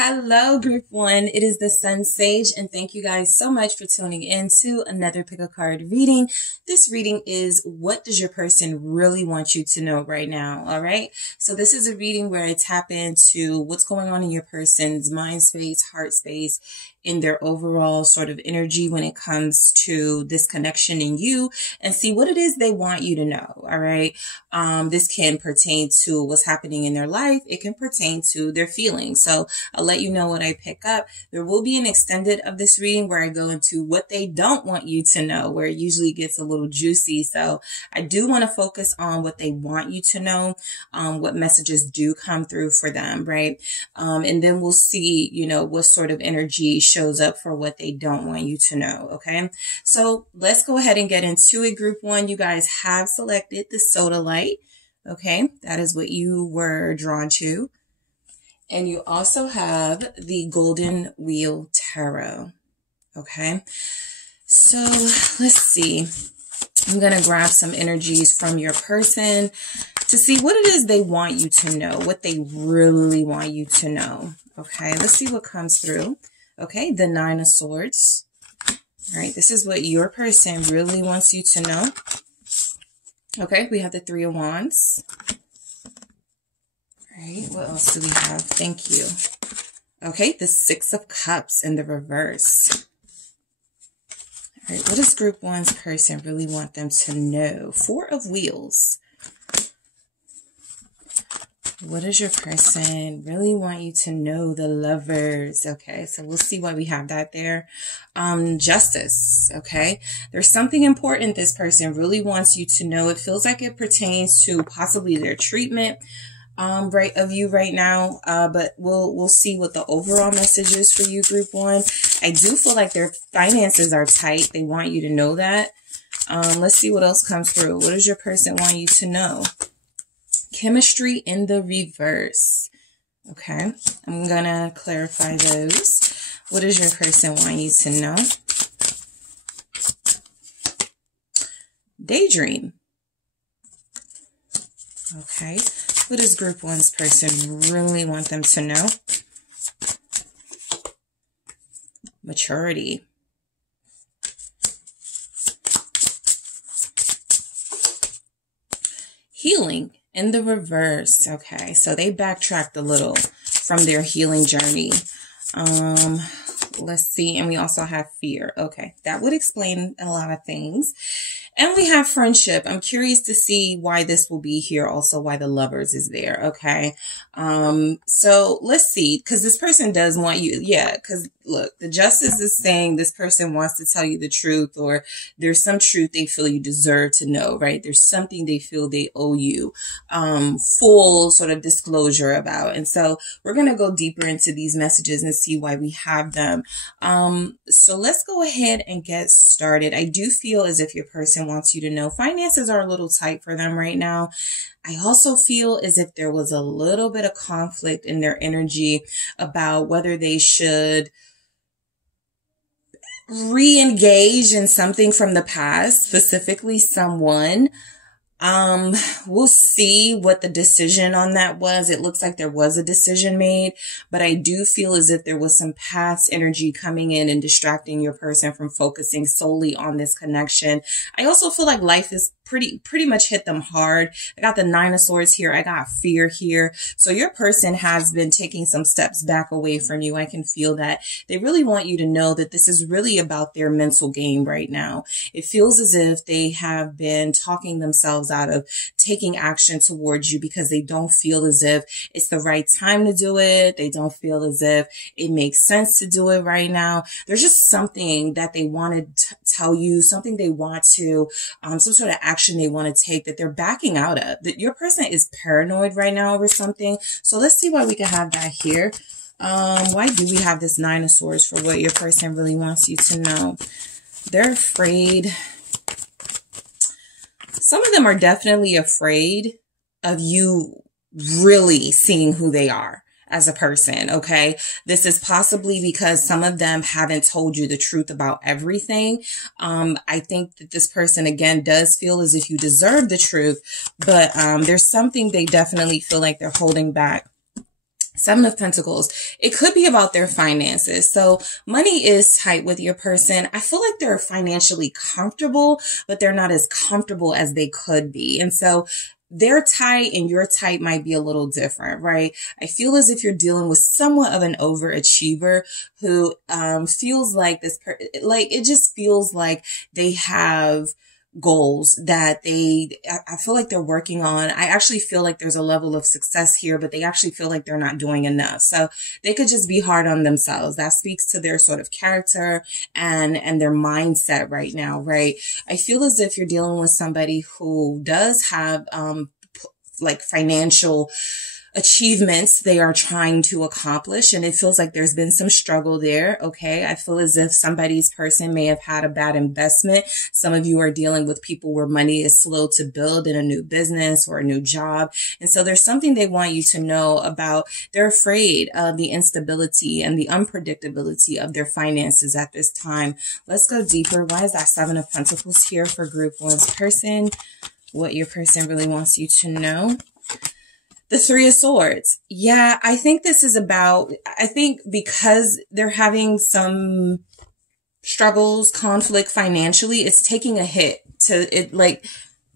Hello, Group 1. It is the SunSage, and thank you guys so much for tuning in to another Pick a Card reading. This reading is, what does your person really want you to know right now? All right. So this is a reading where I tap into what's going on in your person's mind space, heart space, in their overall sort of energy when it comes to this connection in you, and see what it is they want you to know. All right. This can pertain to what's happening in their life. It can pertain to their feelings. So I'll let you know what I pick up. There will be an extended of this reading where I go into what they don't want you to know, where it usually gets a little juicy. So I do want to focus on what they want you to know, what messages do come through for them, right? And then we'll see, what sort of energy shows up for what they don't want you to know. Okay. So let's go ahead and get into it. Group 1, you guys have selected the soda light. Okay. That is what you were drawn to. And you also have the Golden Wheel Tarot. Okay. So let's see. I'm going to grab some energies from your person to see what it is they want you to know, what they really want you to know. Okay. Let's see what comes through. Okay, the 9 of Swords. All right, this is what your person really wants you to know. Okay, we have the 3 of Wands. All right, what else do we have? Thank you. Okay, the 6 of Cups in the reverse. All right, what does Group 1's person really want them to know? 4 of Wheels. What does your person really want you to know? The Lovers. Okay, so we'll see why we have that there. Justice. Okay, there's something important this person really wants you to know. It feels like it pertains to possibly their treatment right of you right now, but we'll see what the overall message is for you, Group 1. I do feel like their finances are tight. They want you to know that. Let's see what else comes through. What does your person want you to know? Chemistry in the reverse. Okay, I'm gonna clarify those. What does your person want you to know? Daydream. Okay, what does Group 1's person really want them to know? Maturity. Healing in the reverse. Okay, so they backtracked a little from their healing journey. Let's see. And we also have fear. Okay, that would explain a lot of things. And we have friendship. I'm curious to see why this will be here. Also, why the Lovers is there. Okay. So let's see, because this person does want you. Yeah. Because look, the Justice is saying this person wants to tell you the truth, or there's some truth they feel you deserve to know, right? There's something they feel they owe you, full sort of disclosure about. And so we're going to go deeper into these messages and see why we have them. So let's go ahead and get started. I do feel as if your person wants you to know finances are a little tight for them right now. I also feel as if there was a little bit of conflict in their energy about whether they should re-engage in something from the past, specifically someone. We'll see what the decision on that was. It looks like there was a decision made, but I do feel as if there was some past energy coming in and distracting your person from focusing solely on this connection. I also feel like life is pretty much hit them hard. I got the 9 of Swords here. I got fear here. So your person has been taking some steps back away from you. I can feel that. They really want you to know that this is really about their mental game right now. It feels as if they have been talking themselves out of taking action towards you because they don't feel as if it's the right time to do it. They don't feel as if it makes sense to do it right now. There's just something that they want to tell you, something they want to, some sort of action they want to take that they're backing out of. That your person is paranoid right now over something. So let's see why we can have that here. Why do we have this 9 of Swords for what your person really wants you to know? They're afraid. Some of them are definitely afraid of you really seeing who they are as a person. Okay. This is possibly because some of them haven't told you the truth about everything. I think that this person, again, does feel as if you deserve the truth, but there's something they definitely feel like they're holding back Seven of Pentacles. It could be about their finances. So money is tight with your person. I feel like they're financially comfortable, but they're not as comfortable as they could be. And so their type and your type might be a little different, right? I feel as if you're dealing with somewhat of an overachiever who feels like it just feels like they have goals that I feel like they're working on. I actually feel like there's a level of success here, but they actually feel like they're not doing enough. So they could just be hard on themselves. That speaks to their sort of character and their mindset right now, right? I feel as if you're dealing with somebody who does have, like financial achievements they are trying to accomplish. And it feels like there's been some struggle there. Okay. I feel as if somebody's person may have had a bad investment. Some of you are dealing with people where money is slow to build in a new business or a new job. And so there's something they want you to know about. They're afraid of the instability and the unpredictability of their finances at this time. Let's go deeper. Why is that Seven of Pentacles here for Group 1's person? What your person really wants you to know. The Three of Swords. Yeah, I think this is about, I think because they're having some struggles, conflict financially, it's taking a hit to it, like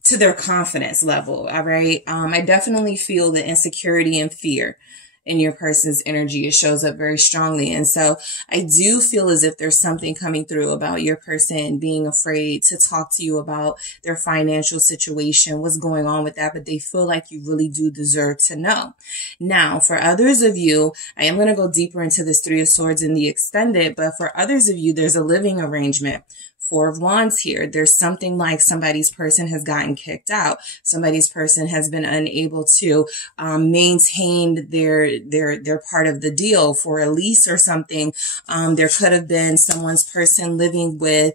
to their confidence level. All right. I definitely feel the insecurity and fear in your person's energy. It shows up very strongly. And so I do feel as if there's something coming through about your person being afraid to talk to you about their financial situation, what's going on with that, but they feel like you really do deserve to know. Now, for others of you, I am going to go deeper into this Three of Swords in the extended, but for others of you, there's a living arrangement. Four of Wands here. There's something like somebody's person has gotten kicked out. Somebody's person has been unable to maintain their part of the deal for a lease or something. There could have been someone's person living with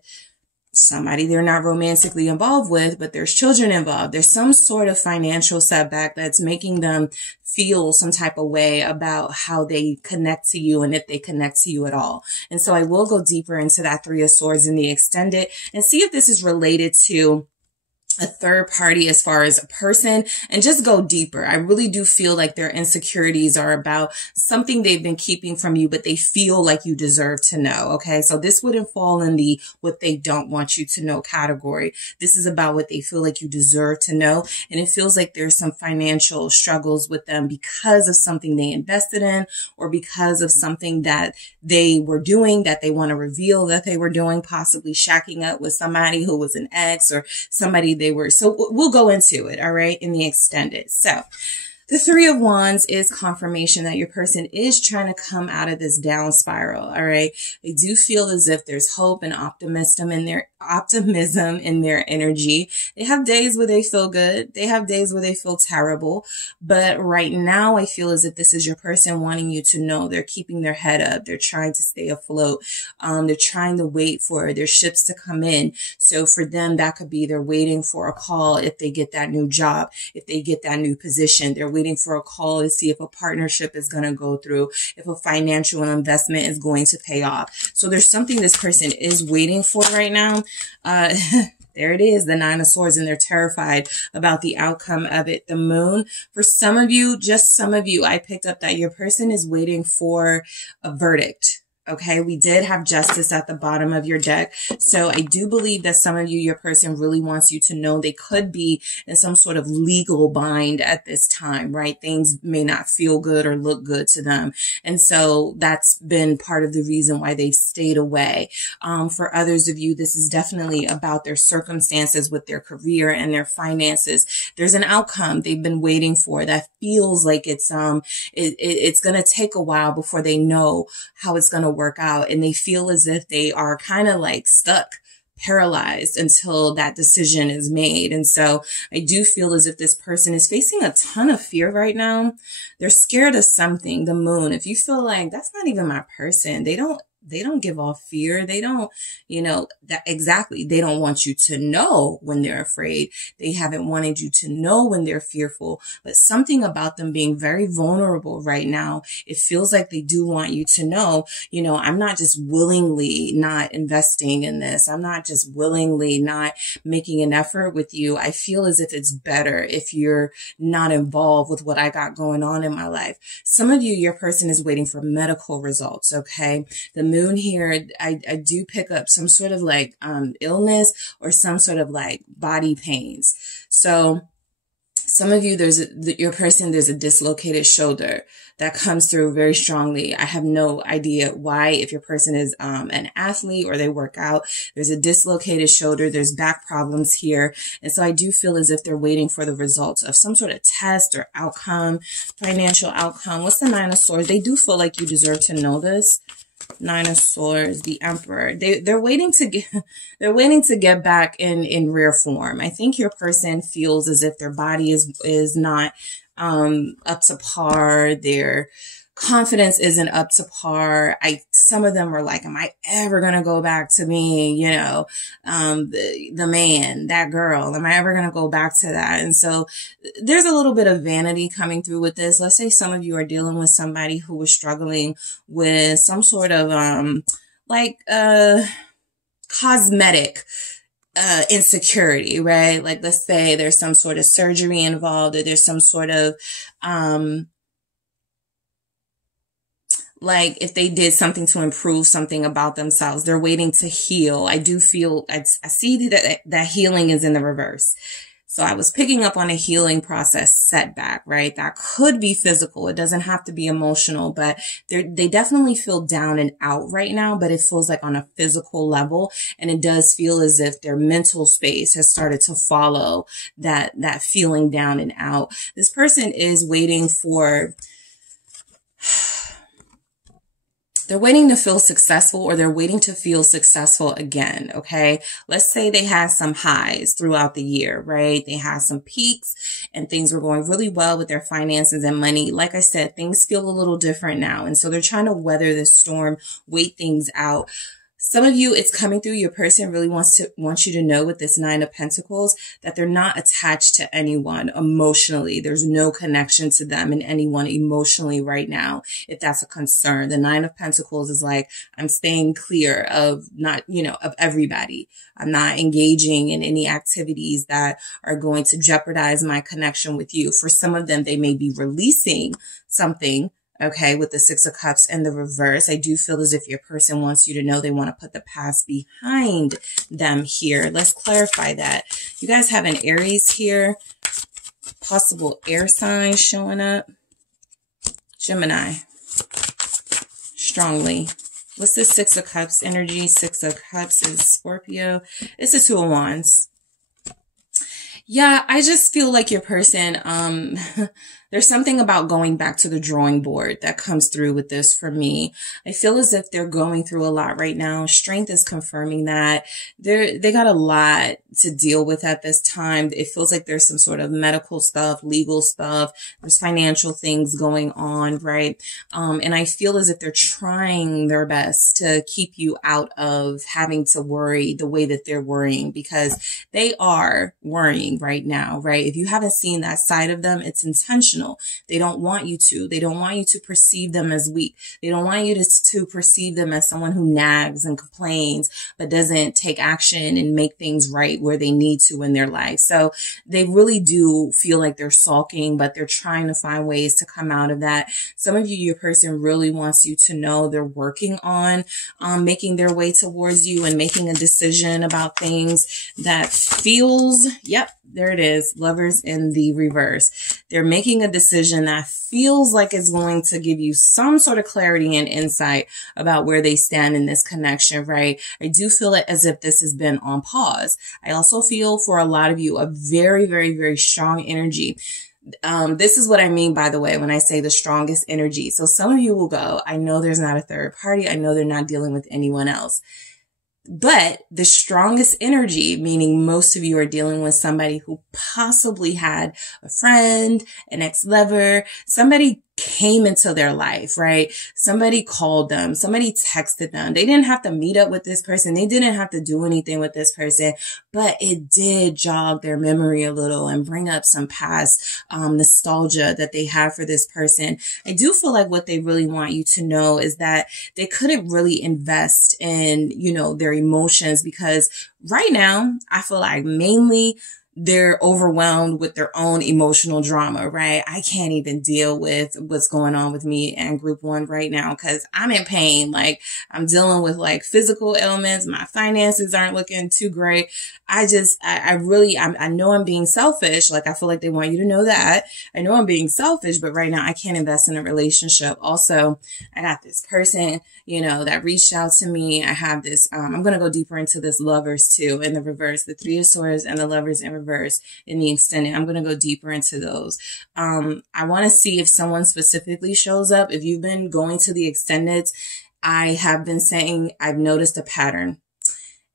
somebody they're not romantically involved with, but there's children involved. There's some sort of financial setback that's making them feel some type of way about how they connect to you and if they connect to you at all. And so I will go deeper into that Three of Swords in the extended and see if this is related to a third party as far as a person, and just go deeper. I really do feel like their insecurities are about something they've been keeping from you, but they feel like you deserve to know. Okay. So this wouldn't fall in the what they don't want you to know category. This is about what they feel like you deserve to know. And it feels like there's some financial struggles with them because of something they invested in or because of something that they were doing that they want to reveal that they were doing, possibly shacking up with somebody who was an ex or somebody they were. So we'll go into it, all right, in the extended. So the Three of Wands is confirmation that your person is trying to come out of this down spiral, all right? I do feel as if there's hope and optimism in their energy. They have days where they feel good. They have days where they feel terrible. But right now, I feel as if this is your person wanting you to know they're keeping their head up. They're trying to stay afloat. They're trying to wait for their ships to come in. So for them, that could be they're waiting for a call if they get that new job, if they get that new position. They're waiting for a call to see if a partnership is going to go through, if a financial investment is going to pay off. So there's something this person is waiting for right now. There it is, the Nine of Swords, and they're terrified about the outcome of it. The Moon, for some of you, just some of you, I picked up that your person is waiting for a verdict. Okay, we did have Justice at the bottom of your deck. So I do believe that some of you, your person really wants you to know they could be in some sort of legal bind at this time, right? Things may not feel good or look good to them. And so that's been part of the reason why they've stayed away. For others of you, this is definitely about their circumstances with their career and their finances. There's an outcome they've been waiting for that feels like it's going to take a while before they know how it's going to work out, and they feel as if they are kind of like stuck, paralyzed until that decision is made. And so I do feel as if this person is facing a ton of fear right now. They're scared of something. The Moon, if you feel like that's not even my person, they don't they don't give off fear. They don't, that exactly. They don't want you to know when they're afraid. They haven't wanted you to know when they're fearful, but something about them being very vulnerable right now, it feels like they do want you to know, I'm not just willingly not investing in this. I'm not just willingly not making an effort with you. I feel as if it's better if you're not involved with what I got going on in my life. Some of you, your person is waiting for medical results. Okay. The moon here, I do pick up some sort of like, illness or some sort of like body pains. So some of you, there's a dislocated shoulder that comes through very strongly. I have no idea why. If your person is an athlete or they work out, there's a dislocated shoulder. There's back problems here. And so I do feel as if they're waiting for the results of some sort of test or outcome, financial outcome. What's the Nine of Swords? They do feel like you deserve to know this. Nine of Swords, the Emperor. They're waiting to get back in rare form. I think your person feels as if their body is not up to par. Their confidence isn't up to par. Some of them are like, am I ever going to go back to me? The man, that girl, am I ever going to go back to that? And so there's a little bit of vanity coming through with this. Let's say some of you are dealing with somebody who was struggling with some sort of, cosmetic insecurity, right? Like, let's say there's some sort of surgery involved, or there's some sort of, like if they did something to improve something about themselves, they're waiting to heal. I do feel, I see that healing is in the reverse. So I was picking up on a healing process setback, right? That could be physical. It doesn't have to be emotional, but they definitely feel down and out right now, but it feels like on a physical level. And it does feel as if their mental space has started to follow that feeling down and out. This person is waiting for, they're waiting to feel successful, or they're waiting to feel successful again. Okay. Let's say they had some highs throughout the year, right? They had some peaks and things were going really well with their finances and money. Like I said, things feel a little different now. And so they're trying to weather this storm, wait things out. Some of you, it's coming through. Your person really wants you to know with this Nine of Pentacles that they're not attached to anyone emotionally. There's no connection to them and anyone emotionally right now, if that's a concern. The Nine of Pentacles is like, I'm staying clear of of everybody. I'm not engaging in any activities that are going to jeopardize my connection with you. For some of them, they may be releasing something. Okay, with the Six of Cups and the reverse, I do feel as if your person wants you to know they want to put the past behind them here. Let's clarify that. You guys have an Aries here, possible air sign showing up. Gemini, strongly. What's the Six of Cups energy? Six of Cups is Scorpio. It's the Two of Wands. Yeah, I just feel like your person, there's something about going back to the drawing board that comes through with this for me. I feel as if they're going through a lot right now. Strength is confirming that they got a lot to deal with at this time. It feels like there's some sort of medical stuff, legal stuff. There's financial things going on, right? And I feel as if they're trying their best to keep you out of having to worry the way that they're worrying, because they are worrying right now, right? If you haven't seen that side of them, it's intentional. They don't want you to. They don't want you to perceive them as weak. They don't want you to perceive them as someone who nags and complains, but doesn't take action and make things right where they need to in their life. So they really do feel like they're sulking, but they're trying to find ways to come out of that. Some of you, your person really wants you to know they're working on making their way towards you and making a decision about things that feels, yep, there it is. Lovers in the reverse. They're making a decision that feels like it's going to give you some sort of clarity and insight about where they stand in this connection, right? I do feel it as if this has been on pause. I also feel for a lot of you a very, very, very strong energy. This is what I mean, by the way, when I say the strongest energy. So some of you will go, I know there's not a third party. I know they're not dealing with anyone else. But the strongest energy, meaning most of you are dealing with somebody who possibly had a friend, an ex-lover, somebody came into their life, right? Somebody called them, somebody texted them. They didn't have to meet up with this person. They didn't have to do anything with this person, but it did jog their memory a little and bring up some past nostalgia that they have for this person. I do feel like what they really want you to know is that they couldn't really invest in, you know, their emotions, because right now I feel like mainly they're overwhelmed with their own emotional drama, right? I can't even deal with what's going on with me and group one right now because I'm in pain. Like, I'm dealing with like physical ailments. My finances aren't looking too great. I know I'm being selfish. Like, I feel like they want you to know that. I know I'm being selfish, but right now I can't invest in a relationship. Also, I got this person, you know, that reached out to me. I have this, I'm going to go deeper into this lovers too, in the reverse, the Three of Swords and the lovers in reverse in the extended. I'm going to go deeper into those. I want to see if someone specifically shows up. If you've been going to the extendeds, I have been saying I've noticed a pattern.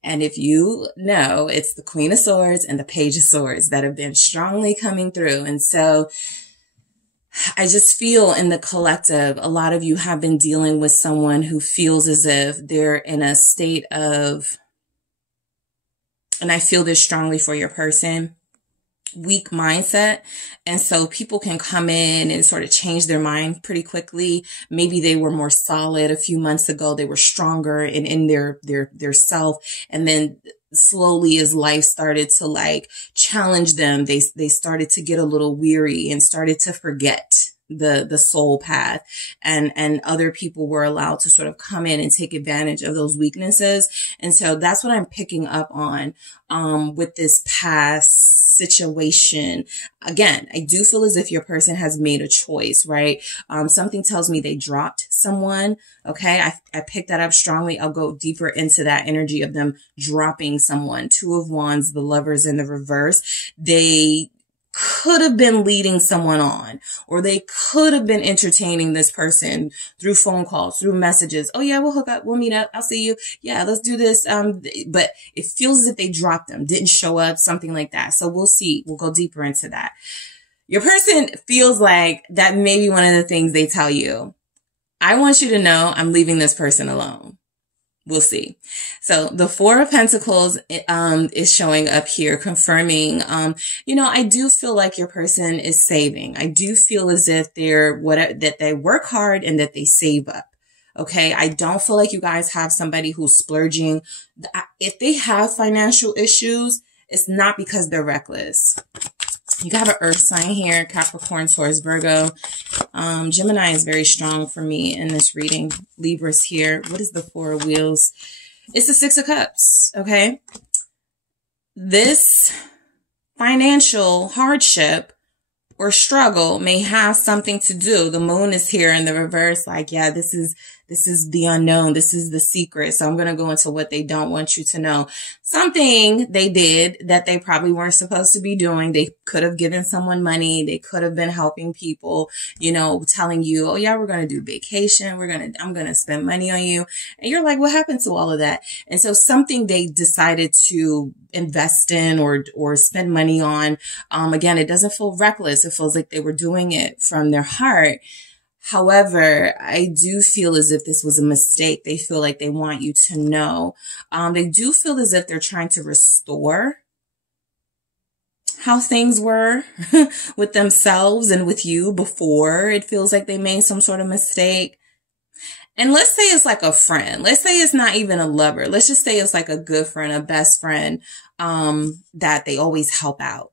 And if you know, it's the Queen of Swords and the Page of Swords that have been strongly coming through. And so I just feel in the collective, a lot of you have been dealing with someone who feels as if they're in a state of, and I feel this strongly for your person, weak mindset. And so people can come in and sort of change their mind pretty quickly. Maybe they were more solid a few months ago. They were stronger and in their self. And then slowly as life started to like challenge them, they started to get a little weary and started to forget the soul path, and other people were allowed to sort of come in and take advantage of those weaknesses. And so that's what I'm picking up on with this past situation. Again, I do feel as if your person has made a choice, right? Something tells me they dropped someone. Okay. I picked that up strongly. I'll go deeper into that energy of them dropping someone. Two of Wands, the lovers in the reverse. They could have been leading someone on, or they could have been entertaining this person through phone calls, through messages. Oh yeah, we'll hook up. We'll meet up. I'll see you. Yeah, let's do this. But it feels as if they dropped them, didn't show up, something like that. So we'll see. We'll go deeper into that. Your person feels like that may be one of the things they tell you. I want you to know I'm leaving this person alone. We'll see. So the Four of Pentacles, is showing up here, confirming, I do feel like your person is saving. I do feel as if that they work hard and that they save up. Okay. I don't feel like you guys have somebody who's splurging. If they have financial issues, it's not because they're reckless. You got an earth sign here, Capricorn, Taurus, Virgo. Gemini is very strong for me in this reading. Libra's here. What is the Four of Wheels? It's the Six of Cups, okay? This financial hardship or struggle may have something to do. The moon is here in the reverse, like, yeah, this is the unknown. This is the secret. So I'm going to go into what they don't want you to know. Something they did that they probably weren't supposed to be doing. They could have given someone money. They could have been helping people, telling you, oh yeah, we're going to do vacation. I'm going to spend money on you. And you're like, what happened to all of that? And so something they decided to invest in or spend money on. Again, it doesn't feel reckless. It feels like they were doing it from their heart. However, I do feel as if this was a mistake. They feel like they want you to know. They do feel as if they're trying to restore how things were with themselves and with you before. It feels like they made some sort of mistake. And let's say it's like a friend. Let's say it's not even a lover. Let's just say it's like a good friend, a best friend, that they always help out.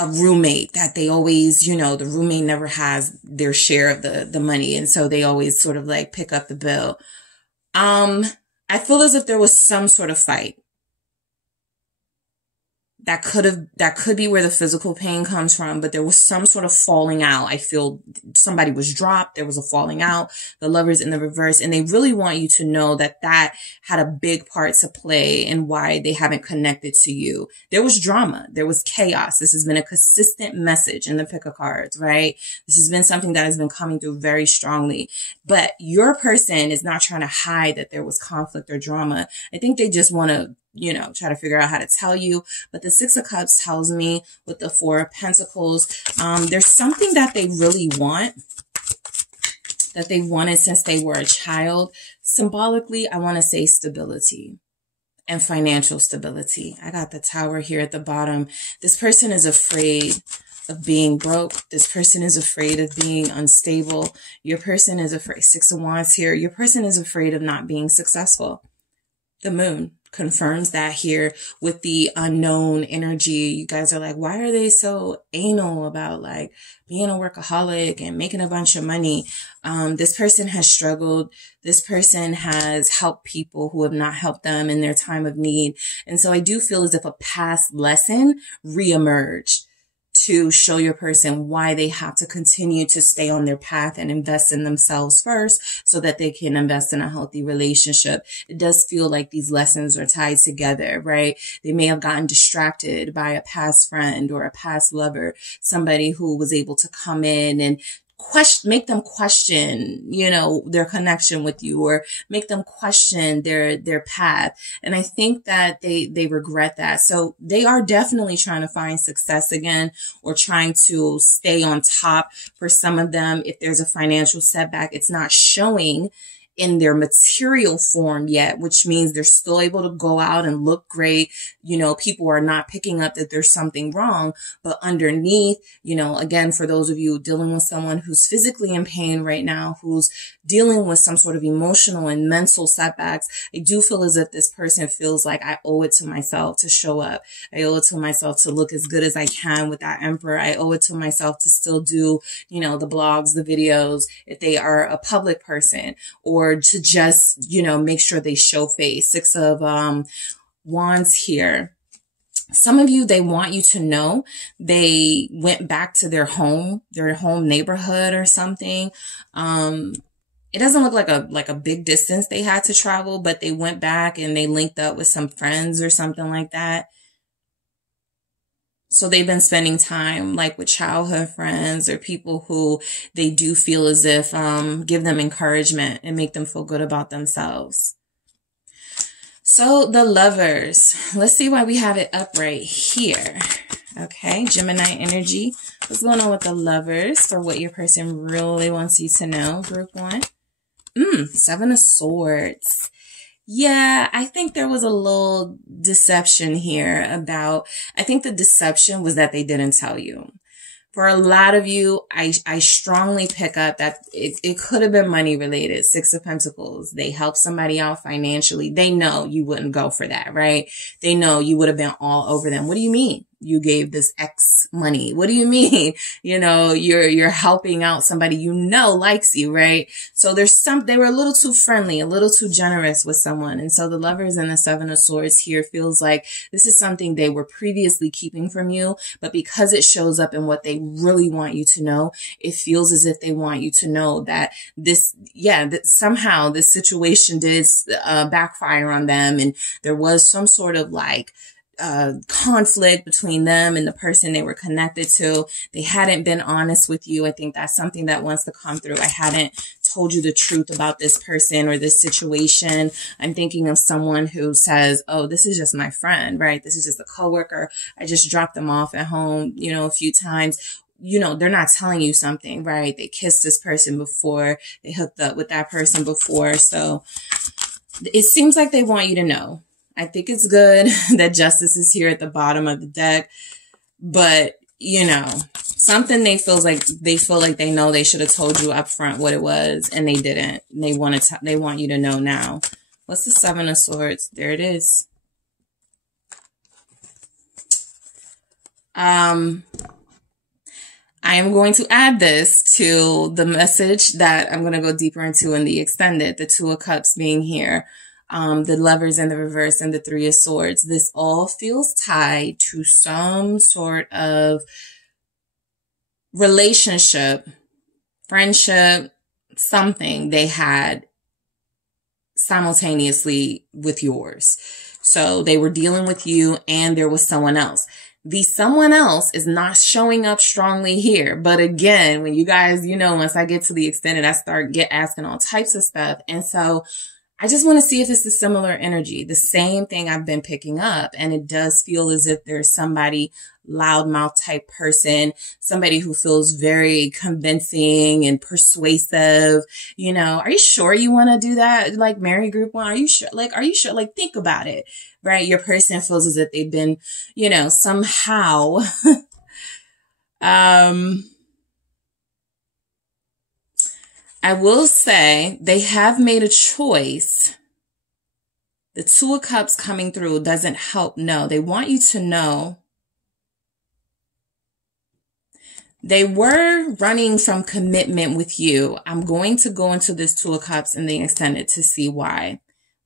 A roommate that they always, the roommate never has their share of the money. And so they always sort of like pick up the bill. I feel as if there was some sort of fight. That could be where the physical pain comes from, but there was some sort of falling out. I feel somebody was dropped. There was a falling out, the lovers in the reverse. And they really want you to know that had a big part to play in why they haven't connected to you. There was drama. There was chaos. This has been a consistent message in the pick of cards, right? This has been something that has been coming through very strongly, but your person is not trying to hide that there was conflict or drama. I think they just want to, you know, try to figure out how to tell you. But the Six of Cups tells me with the Four of Pentacles, there's something that they really want, that they wanted since they were a child. Symbolically, I want to say stability and financial stability. I got the Tower here at the bottom. This person is afraid of being broke. This person is afraid of being unstable. Your person is afraid. Six of Wands here. Your person is afraid of not being successful. The Moon confirms that here with the unknown energy. You guys are like, why are they so anal about like being a workaholic and making a bunch of money? This person has struggled. This person has helped people who have not helped them in their time of need. And so I do feel as if a past lesson reemerged to show your person why they have to continue to stay on their path and invest in themselves first so that they can invest in a healthy relationship. It does feel like these lessons are tied together, right? They may have gotten distracted by a past friend or a past lover, somebody who was able to come in and make them question, you know, their connection with you, or make them question their path. And I think that they regret that. So they are definitely trying to find success again, or trying to stay on top. For some of them, if there's a financial setback, it's not showing in their material form yet, which means they're still able to go out and look great. You know, people are not picking up that there's something wrong, but underneath, you know, again, for those of you dealing with someone who's physically in pain right now, who's dealing with some sort of emotional and mental setbacks, I do feel as if this person feels like I owe it to myself to show up. I owe it to myself to look as good as I can with that Emperor. I owe it to myself to still do, you know, the blogs, the videos, if they are a public person, or to just, you know, make sure they show face. Six of Wands here. Some of you, they want you to know they went back to their home neighborhood or something. It doesn't look like a big distance they had to travel, but they went back and they linked up with some friends or something like that. So they've been spending time like with childhood friends or people who they do feel as if give them encouragement and make them feel good about themselves. So the Lovers, let's see why we have it up right here. Okay, Gemini energy. What's going on with the Lovers for what your person really wants you to know, group one? Seven of Swords. Yeah, I think there was a little deception here I think the deception was that they didn't tell you. For a lot of you, I strongly pick up that it could have been money related. Six of Pentacles. They helped somebody out financially. They know you wouldn't go for that, right? They know you would have been all over them. What do you mean? You gave this X money. What do you mean? You know, you're helping out somebody you know likes you, right? So they were a little too friendly, a little too generous with someone. And so the Lovers and the Seven of Swords here feels like this is something they were previously keeping from you, but because it shows up in what they really want you to know, it feels as if they want you to know that that somehow this situation did backfire on them, and there was some sort of like conflict between them and the person they were connected to. They hadn't been honest with you. I think that's something that wants to come through. I hadn't told you the truth about this person or this situation. I'm thinking of someone who says, oh, this is just my friend, right? This is just a coworker. I just dropped them off at home, you know, a few times. You know, they're not telling you something, right? They kissed this person before. They hooked up with that person before. So it seems like they want you to know. I think it's good that Justice is here at the bottom of the deck, but you know, something they feel like they know they should have told you up front what it was, and they didn't. They want you to know now. What's the Seven of Swords? There it is. I am going to add this to the message that I'm going to go deeper into in the extended, the Two of Cups being here. The Lovers in the reverse and the Three of Swords. This all feels tied to some sort of relationship, friendship, something they had simultaneously with yours. So they were dealing with you and there was someone else. The someone else is not showing up strongly here. But again, when you guys, you know, once I get to the extended, I start asking all types of stuff. And so I just want to see if it's a similar energy, the same thing I've been picking up. And it does feel as if there's somebody loudmouth type person, somebody who feels very convincing and persuasive. You know, are you sure you want to do that? Like Mary Group One, are you sure? Like, think about it, right? Your person feels as if they've been, you know, somehow, I will say they have made a choice. The Two of Cups coming through doesn't help. No, they want you to know they were running from commitment with you. I'm going to go into this Two of Cups and then extend it to see why.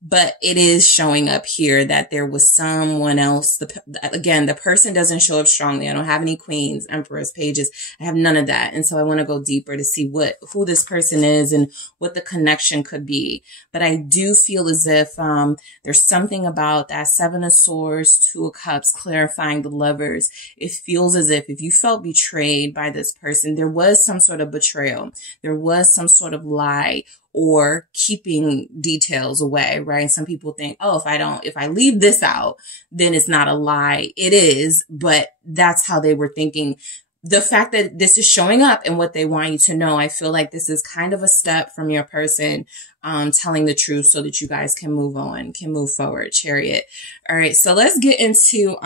But it is showing up here that there was someone else. Again, the person doesn't show up strongly. I don't have any queens, emperors, pages. I have none of that. And so I want to go deeper to see who this person is and what the connection could be. But I do feel as if there's something about that Seven of Swords, Two of Cups, clarifying the Lovers. It feels as if you felt betrayed by this person, there was some sort of betrayal. There was some sort of lie or keeping details away, right? Some people think, oh, if I leave this out, then it's not a lie. It is, but that's how they were thinking. The fact that this is showing up and what they want you to know, I feel like this is kind of a step from your person, telling the truth so that you guys can move on, can move forward. Chariot. All right. So let's get into,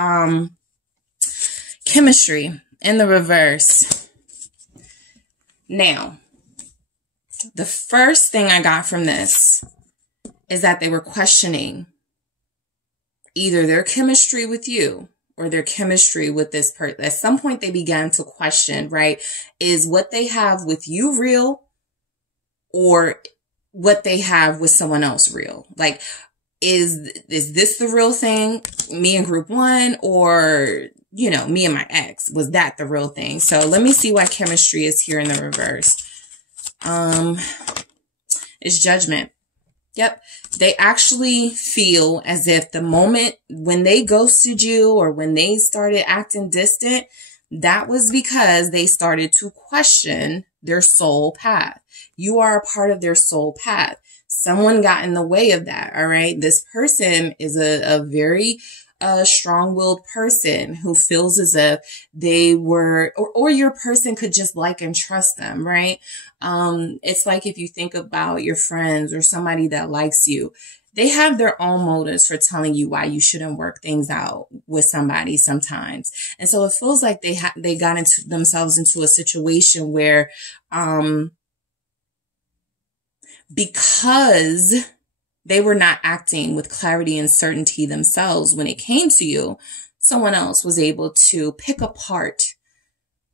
chemistry in the reverse. Now, the first thing I got from this is that they were questioning either their chemistry with you or their chemistry with this person. At some point they began to question, right? Is what they have with you real or what they have with someone else real? Like, is this the real thing? Me and Group One, or, you know, me and my ex, was that the real thing? So let me see why chemistry is here in the reverse. It's Judgment. Yep. They actually feel as if the moment when they ghosted you or when they started acting distant, that was because they started to question their soul path. You are a part of their soul path. Someone got in the way of that. All right. This person is a very strong-willed person who feels as if they were, or your person could just like and trust them, right? It's like if you think about your friends or somebody that likes you, they have their own motives for telling you why you shouldn't work things out with somebody sometimes. And so it feels like they got into themselves into a situation where, because they were not acting with clarity and certainty themselves when it came to you, someone else was able to pick apart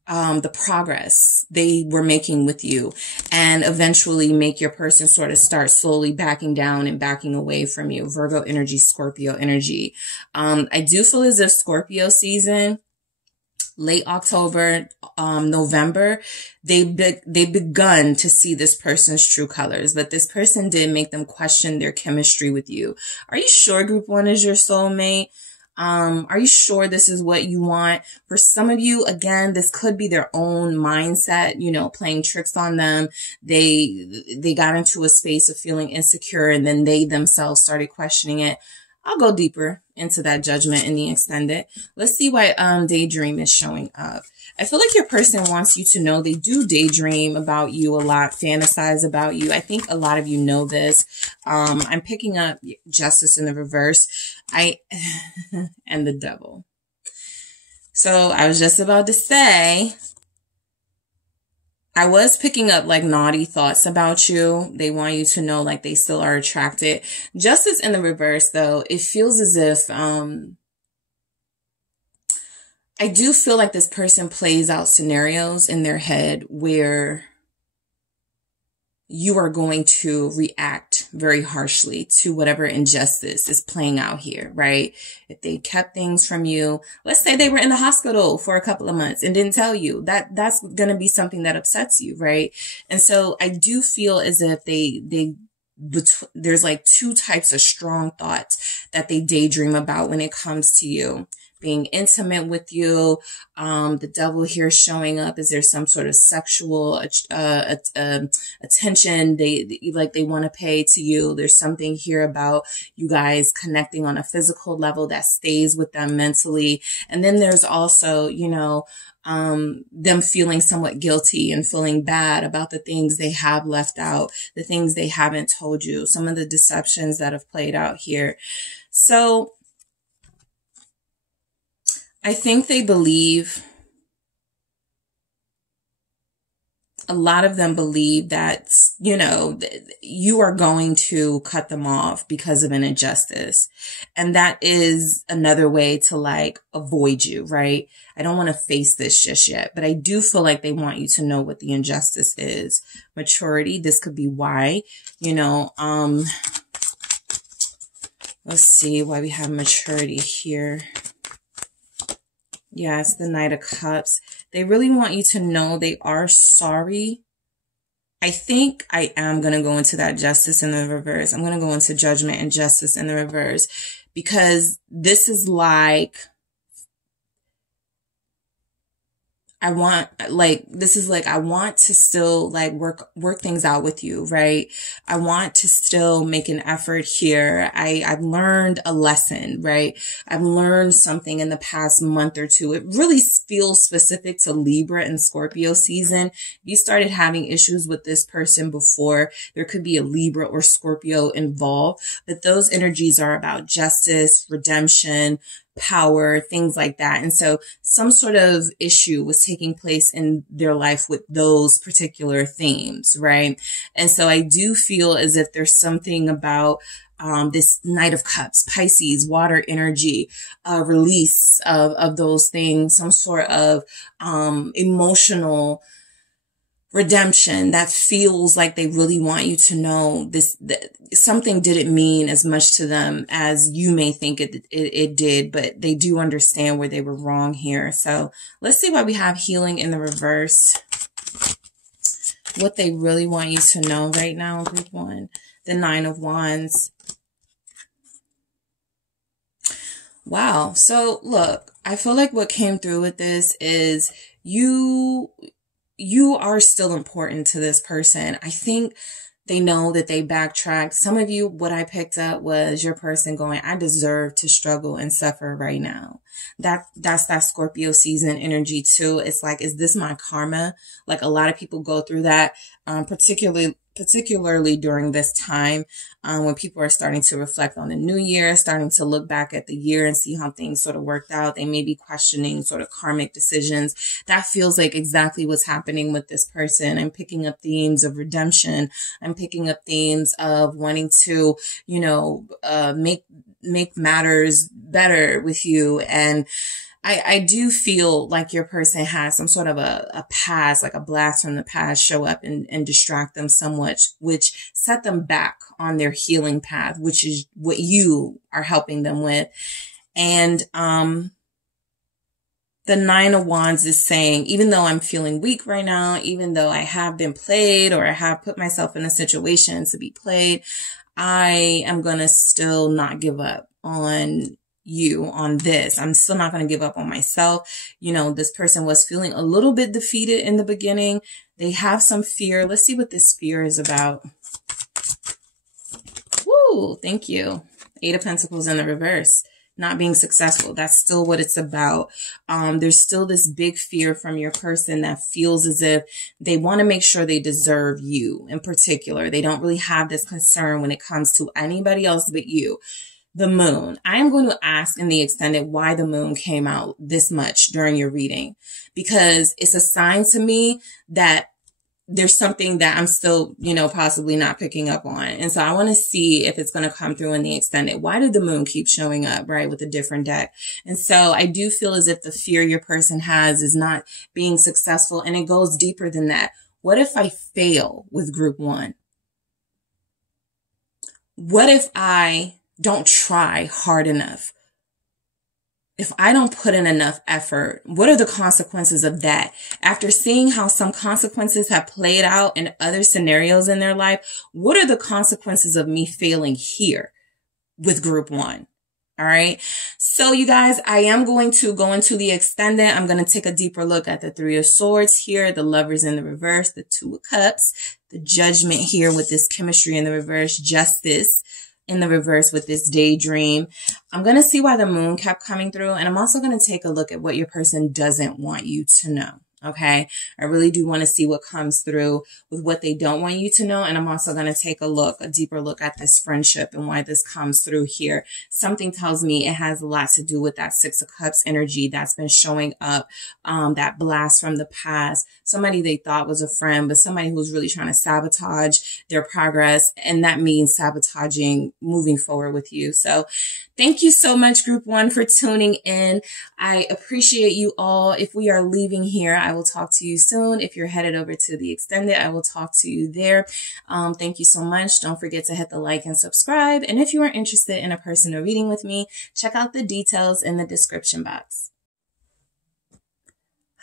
the progress they were making with you and eventually make your person sort of start slowly backing down and backing away from you. Virgo energy, Scorpio energy. I do feel as if Scorpio season, late October, November, they've begun to see this person's true colors, but this person did make them question their chemistry with you. Are you sure Group One is your soulmate? Are you sure this is what you want? For some of you, again, this could be their own mindset, you know, playing tricks on them. They got into a space of feeling insecure and then they themselves started questioning it. I'll go deeper into that Judgment in the extended. Let's see why daydream is showing up. I feel like your person wants you to know they do daydream about you a lot, fantasize about you. I think a lot of you know this. I'm picking up Justice in the reverse. And the Devil. So I was just about to say, I was picking up like naughty thoughts about you. They want you to know like they still are attracted. Justice in the reverse though, it feels as if, I do feel like this person plays out scenarios in their head where you are going to react very harshly to whatever injustice is playing out here, right? If they kept things from you, let's say they were in the hospital for a couple of months and didn't tell you, that's going to be something that upsets you, right? And so I do feel as if there's like two types of strong thoughts that they daydream about when it comes to you. being intimate with you. The devil here showing up. Is there some sort of sexual attention they want to pay to you? There's something here about you guys connecting on a physical level that stays with them mentally. And then there's also, you know, them feeling somewhat guilty and feeling bad about the things they have left out, the things they haven't told you, some of the deceptions that have played out here. So I think they believe, a lot of them believe that, you know, you are going to cut them off because of an injustice. And that is another way to like avoid you, right? I don't want to face this just yet, but I do feel like they want you to know what the injustice is. Maturity, this could be why, you know, let's see why we have maturity here. Yeah, it's the Knight of Cups. They really want you to know they are sorry. I think I am going to go into that justice in the reverse. I'm going to go into judgment and justice in the reverse, because this is like, I want to still like work things out with you, right? I want to still make an effort here. I've learned a lesson, right? I've learned something in the past month or two. It really feels specific to Libra and Scorpio season. If you started having issues with this person before, there could be a Libra or Scorpio involved, but those energies are about justice, redemption, power, things like that. And so some sort of issue was taking place in their life with those particular themes, right? And so I do feel as if there's something about this Knight of Cups, Pisces, water energy, release of those things, some sort of emotional redemption that feels like they really want you to know that something didn't mean as much to them as you may think it did, but they do understand where they were wrong here. So let's see why we have healing in the reverse. What they really want you to know right now, group one. The Nine of Wands. Wow. So look, I feel like what came through with this is you are still important to this person. I think they know that they backtracked. Some of you, what I picked up was your person going, I deserve to struggle and suffer right now. That's that Scorpio season energy too. It's like, is this my karma? Like a lot of people go through that, particularly during this time, when people are starting to reflect on the new year, starting to look back at the year and see how things sort of worked out. They may be questioning sort of karmic decisions. That feels like exactly what's happening with this person. I'm picking up themes of redemption. I'm picking up themes of wanting to, you know, make matters better with you. And I do feel like your person has some sort of a past, like a blast from the past show up and distract them somewhat, which set them back on their healing path, which is what you are helping them with. And, the Nine of Wands is saying, even though I'm feeling weak right now, even though I have been played or I have put myself in a situation to be played, I am going to still not give up on you on this. I'm still not going to give up on myself. You know, this person was feeling a little bit defeated in the beginning. They have some fear. Let's see what this fear is about. Woo, thank you. Eight of Pentacles in the reverse. Not being successful. That's still what it's about. There's still this big fear from your person that feels as if they want to make sure they deserve you in particular. They don't really have this concern when it comes to anybody else but you. The moon. I am going to ask in the extended why the moon came out this much during your reading, because it's a sign to me that there's something that I'm still, you know, possibly not picking up on. And so I want to see if it's going to come through in the extended. Why did the moon keep showing up, right, with a different deck? And so I do feel as if the fear your person has is not being successful, and it goes deeper than that. What if I fail with group one? What if I don't try hard enough? If I don't put in enough effort, what are the consequences of that? After seeing how some consequences have played out in other scenarios in their life, what are the consequences of me failing here with group one? All right. So you guys, I am going to go into the extended. I'm going to take a deeper look at the Three of Swords here, the Lovers in the reverse, the Two of Cups, the Judgment here with this chemistry in the reverse, Justice in the reverse with this Daydream. I'm going to see why the Moon kept coming through. And I'm also going to take a look at what your person doesn't want you to know. Okay. I really do want to see what comes through with what they don't want you to know. And I'm also going to take a deeper look at this friendship and why this comes through here. Something tells me it has a lot to do with that Six of Cups energy that's been showing up, that blast from the past, somebody they thought was a friend, but somebody who's really trying to sabotage their progress. And that means sabotaging moving forward with you. So thank you so much, Group 1, for tuning in. I appreciate you all. If we are leaving here, I will talk to you soon. If you're headed over to the extended, I will talk to you there. Thank you so much. Don't forget to hit the like and subscribe. And if you are interested in a personal reading with me, check out the details in the description box.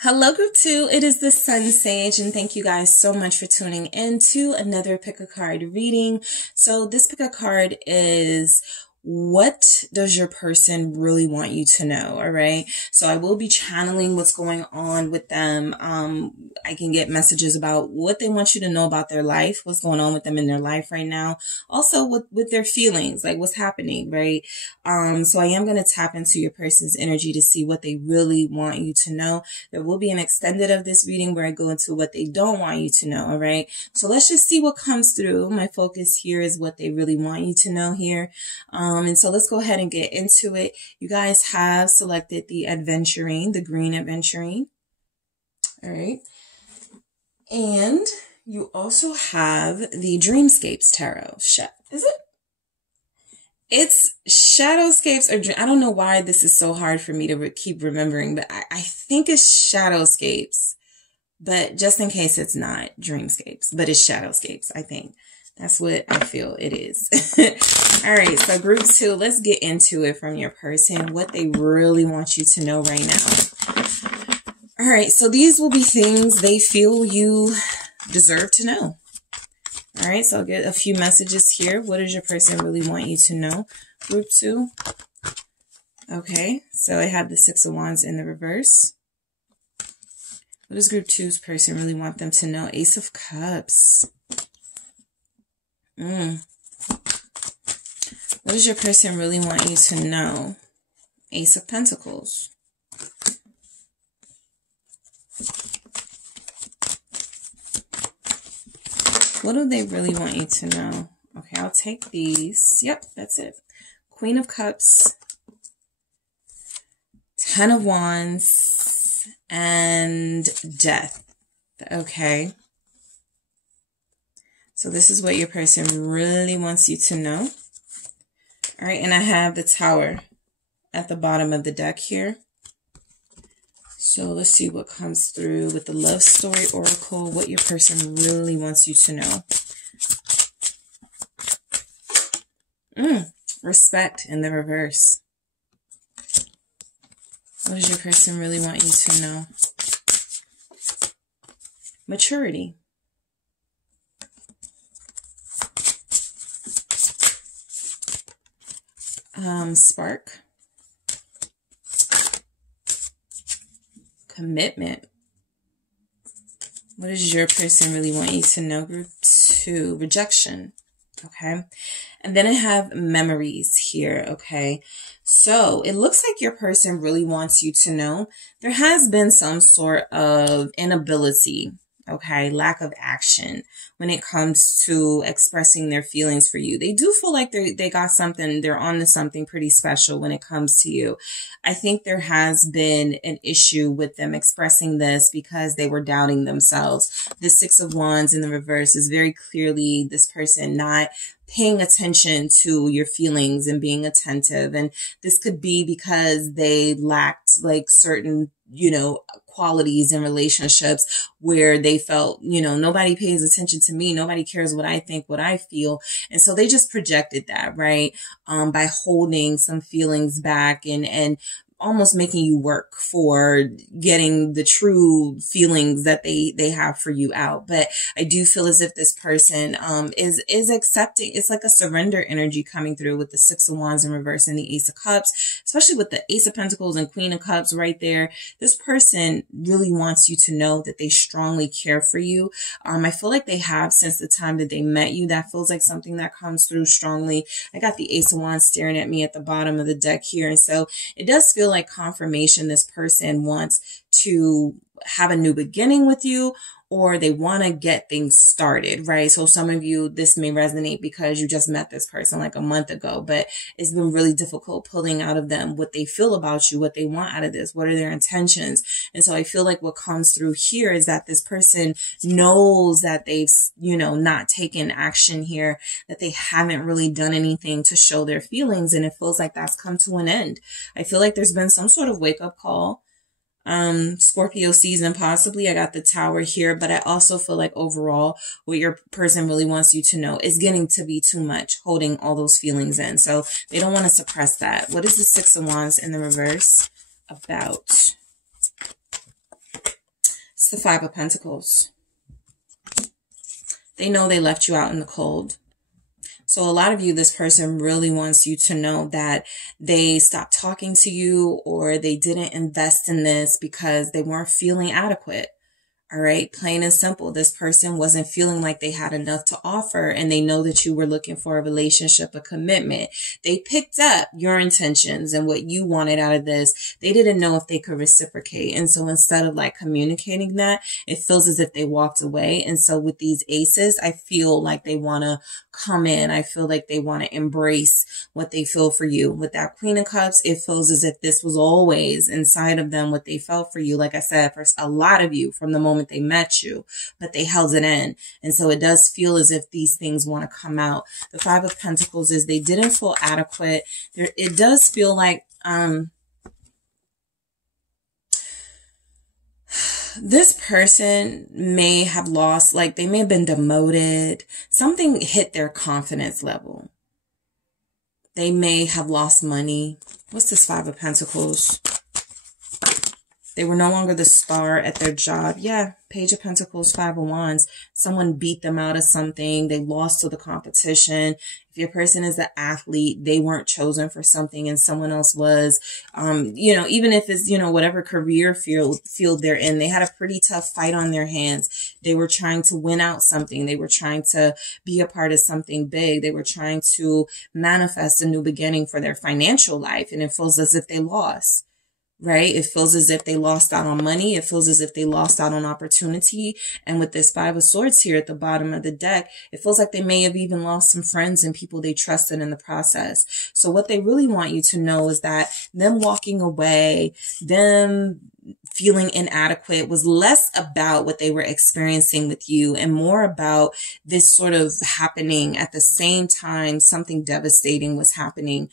Hello, Group 2. It is the SunSage, and thank you guys so much for tuning in to another pick a card reading. So this pick a card is, what does your person really want you to know? All right. So I will be channeling what's going on with them. I can get messages about what they want you to know about their life, what's going on with them in their life right now. Also with their feelings, like what's happening, right? So I am going to tap into your person's energy to see what they really want you to know. There will be an extended of this reading where I go into what they don't want you to know. All right. So let's just see what comes through. My focus here is what they really want you to know here. And so let's go ahead and get into it. You guys have selected the Adventuring, the green Adventuring. All right. And you also have the Dreamscapes Tarot. Is it? It's Shadowscapes or I don't know why this is so hard for me to keep remembering, but I think it's Shadowscapes. But just in case it's not Dreamscapes, but it's Shadowscapes, I think. That's what I feel it is. All right, so Group 2, let's get into it from your person, what they really want you to know right now. All right, so these will be things they feel you deserve to know. All right, so I'll get a few messages here. What does your person really want you to know, Group 2? Okay, so I have the Six of Wands in the reverse. What does Group 2's person really want them to know? Ace of Cups. What does your person really want you to know? Ace of Pentacles. What do they really want you to know? Okay, I'll take these. Yep, that's it. Queen of Cups, Ten of Wands, and Death. Okay. So this is what your person really wants you to know. All right, and I have the Tower at the bottom of the deck here. So let's see what comes through with the Love Story Oracle, what your person really wants you to know. Respect in the reverse. What does your person really want you to know? Maturity. Spark. Commitment. What does your person really want you to know, Group 2? Rejection. Okay. And then I have memories here. Okay. So it looks like your person really wants you to know there has been some sort of inability. Okay, lack of action when it comes to expressing their feelings for you. They do feel like they got something, they're on to something pretty special when it comes to you. I think there has been an issue with them expressing this because they were doubting themselves. The Six of Wands in the reverse is very clearly this person not paying attention to your feelings and being attentive. And this could be because they lacked like certain, qualities in relationships where they felt, nobody pays attention to me. Nobody cares what I think, what I feel. And so they just projected that, right? By holding some feelings back and almost making you work for getting the true feelings that they have for you out. But I do feel as if this person is accepting. It's like a surrender energy coming through with the Six of Wands in reverse and the Ace of Cups, especially with the Ace of Pentacles and Queen of Cups right there. This person really wants you to know that they strongly care for you. I feel like they have since the time that they met you. That feels like something that comes through strongly. I got the Ace of Wands staring at me at the bottom of the deck here. And so it does feel like confirmation this person wants to have a new beginning with you, or they want to get things started, right? So some of you, this may resonate because you just met this person like a month ago, but it's been really difficult pulling out of them what they feel about you, what they want out of this, what are their intentions. And so I feel like what comes through here is that this person knows that they've, not taken action here, that they haven't really done anything to show their feelings. And it feels like that's come to an end. I feel like there's been some sort of wake up call. Scorpio season, possibly. I got the Tower here, but I also feel like overall what your person really wants you to know is getting to be too much, holding all those feelings in. So they don't want to suppress that. What is the Six of Wands in the reverse about? It's the Five of Pentacles. They know they left you out in the cold. So a lot of you, this person really wants you to know that they stopped talking to you, or they didn't invest in this because they weren't feeling adequate. All right. Plain and simple. This person wasn't feeling like they had enough to offer, and they know that you were looking for a relationship, a commitment. They picked up your intentions and what you wanted out of this. They didn't know if they could reciprocate. And so instead of like communicating that, it feels as if they walked away. And so with these aces, I feel like they want to come in. I feel like they want to embrace what they feel for you. With that Queen of Cups, it feels as if this was always inside of them, what they felt for you. Like I said, for a lot of you, from the moment they met you, but they held it in. And so it does feel as if these things want to come out. The Five of Pentacles is they didn't feel adequate. It does feel like, this person may have lost, like they may have been demoted. Something hit their confidence level. They may have lost money. What's this Five of Pentacles? They were no longer the star at their job. Yeah, Page of Pentacles, Five of Wands. Someone beat them out of something. They lost to the competition. If your person is an athlete, they weren't chosen for something and someone else was. Even if it's, whatever career field they're in, they had a pretty tough fight on their hands. They were trying to win out something. They were trying to be a part of something big. They were trying to manifest a new beginning for their financial life. And it feels as if they lost. Right? It feels as if they lost out on money. It feels as if they lost out on opportunity. And with this Five of Swords here at the bottom of the deck, it feels like they may have even lost some friends and people they trusted in the process. So what they really want you to know is that them walking away, them feeling inadequate was less about what they were experiencing with you and more about this sort of happening at the same time something devastating was happening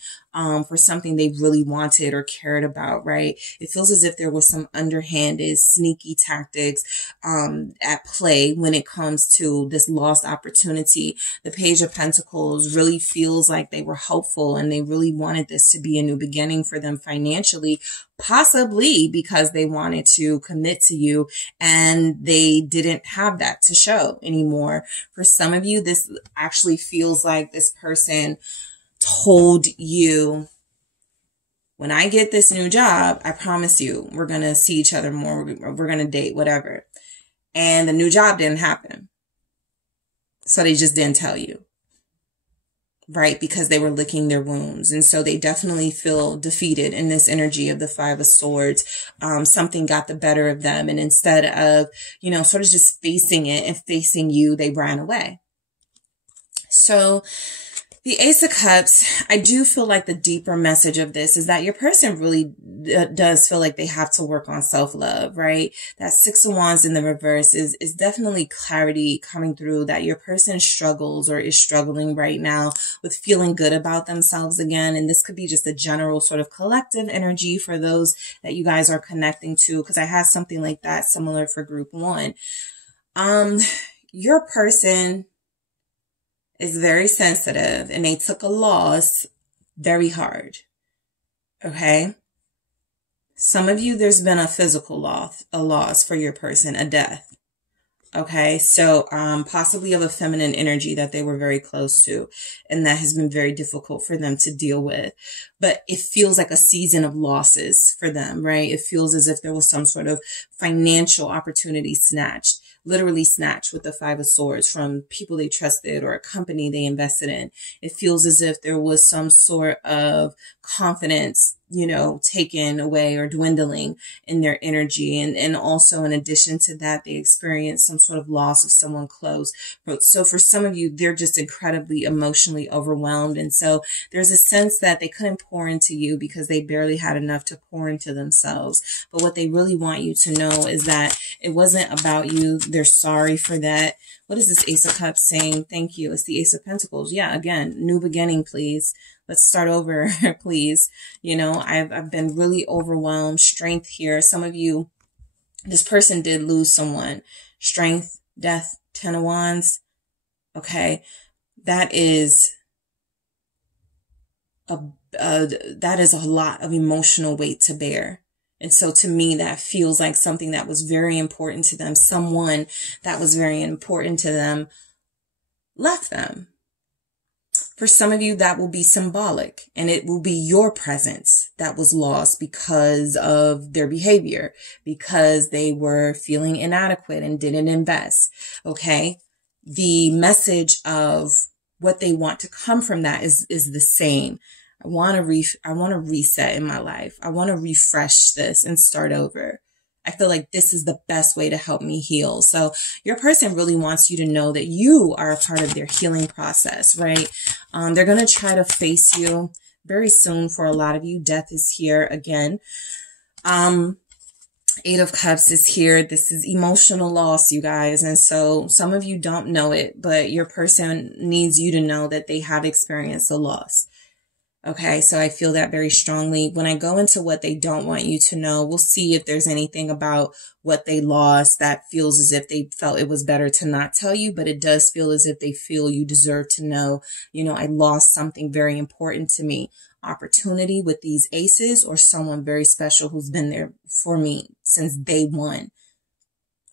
for something they really wanted or cared about, right? It feels as if there was some underhanded, sneaky tactics at play when it comes to this lost opportunity. The Page of Pentacles really feels like they were hopeful and they really wanted this to be a new beginning for them financially, possibly because they wanted to commit to you and they didn't have that to show anymore. For some of you, this actually feels like this person told you, when I get this new job, I promise you, we're going to see each other more. We're going to date, whatever. And the new job didn't happen. So they just didn't tell you. Right? Because they were licking their wounds. And so they definitely feel defeated in this energy of the Five of Swords. Something got the better of them. And instead of, sort of just facing it and facing you, they ran away. So the Ace of Cups, I do feel like the deeper message of this is that your person really does feel like they have to work on self-love, right? That Six of Wands in the reverse is definitely clarity coming through that your person struggles or is struggling right now with feeling good about themselves again. And this could be just a general sort of collective energy for those that you guys are connecting to, because I have something like that similar for group one. Your person is very sensitive and they took a loss very hard. Okay. Some of you, there's been a physical loss for your person, a death. Okay, so possibly of a feminine energy that they were very close to, and that has been very difficult for them to deal with. But it feels like a season of losses for them, right? It feels as if there was some sort of financial opportunity snatched, literally snatched with the Five of Swords from people they trusted or a company they invested in. It feels as if there was some sort of confidence, you know, taken away or dwindling in their energy. And also in addition to that, they experienced some sort of loss of someone close. So for some of you, they're just incredibly emotionally overwhelmed. And so there's a sense that they couldn't pour into you because they barely had enough to pour into themselves. But what they really want you to know is that it wasn't about you. They're sorry for that. What is this Ace of Cups saying? Thank you. It's the Ace of Pentacles. Yeah, again, new beginning, please. Let's start over, please. You know, I've been really overwhelmed. Strength here. Some of you, this person did lose someone. Strength, death, Ten of Wands. Okay. That is a lot of emotional weight to bear. And so to me, that feels like something that was very important to them. Someone that was very important to them left them. For some of you, that will be symbolic, and it will be your presence that was lost because of their behavior, because they were feeling inadequate and didn't invest. Okay. The message of what they want to come from that is the same. I want to reset in my life. I want to refresh this and start over. I feel like this is the best way to help me heal. So your person really wants you to know that you are a part of their healing process, right? They're going to try to face you very soon for a lot of you. Death is here again. Eight of Cups is here. This is emotional loss, you guys. And so some of you don't know it, but your person needs you to know that they have experienced a loss. Okay, so I feel that very strongly. When I go into what they don't want you to know, we'll see if there's anything about what they lost that feels as if they felt it was better to not tell you, but it does feel as if they feel you deserve to know, you know, I lost something very important to me. Opportunity with these aces, or someone very special who's been there for me since day one.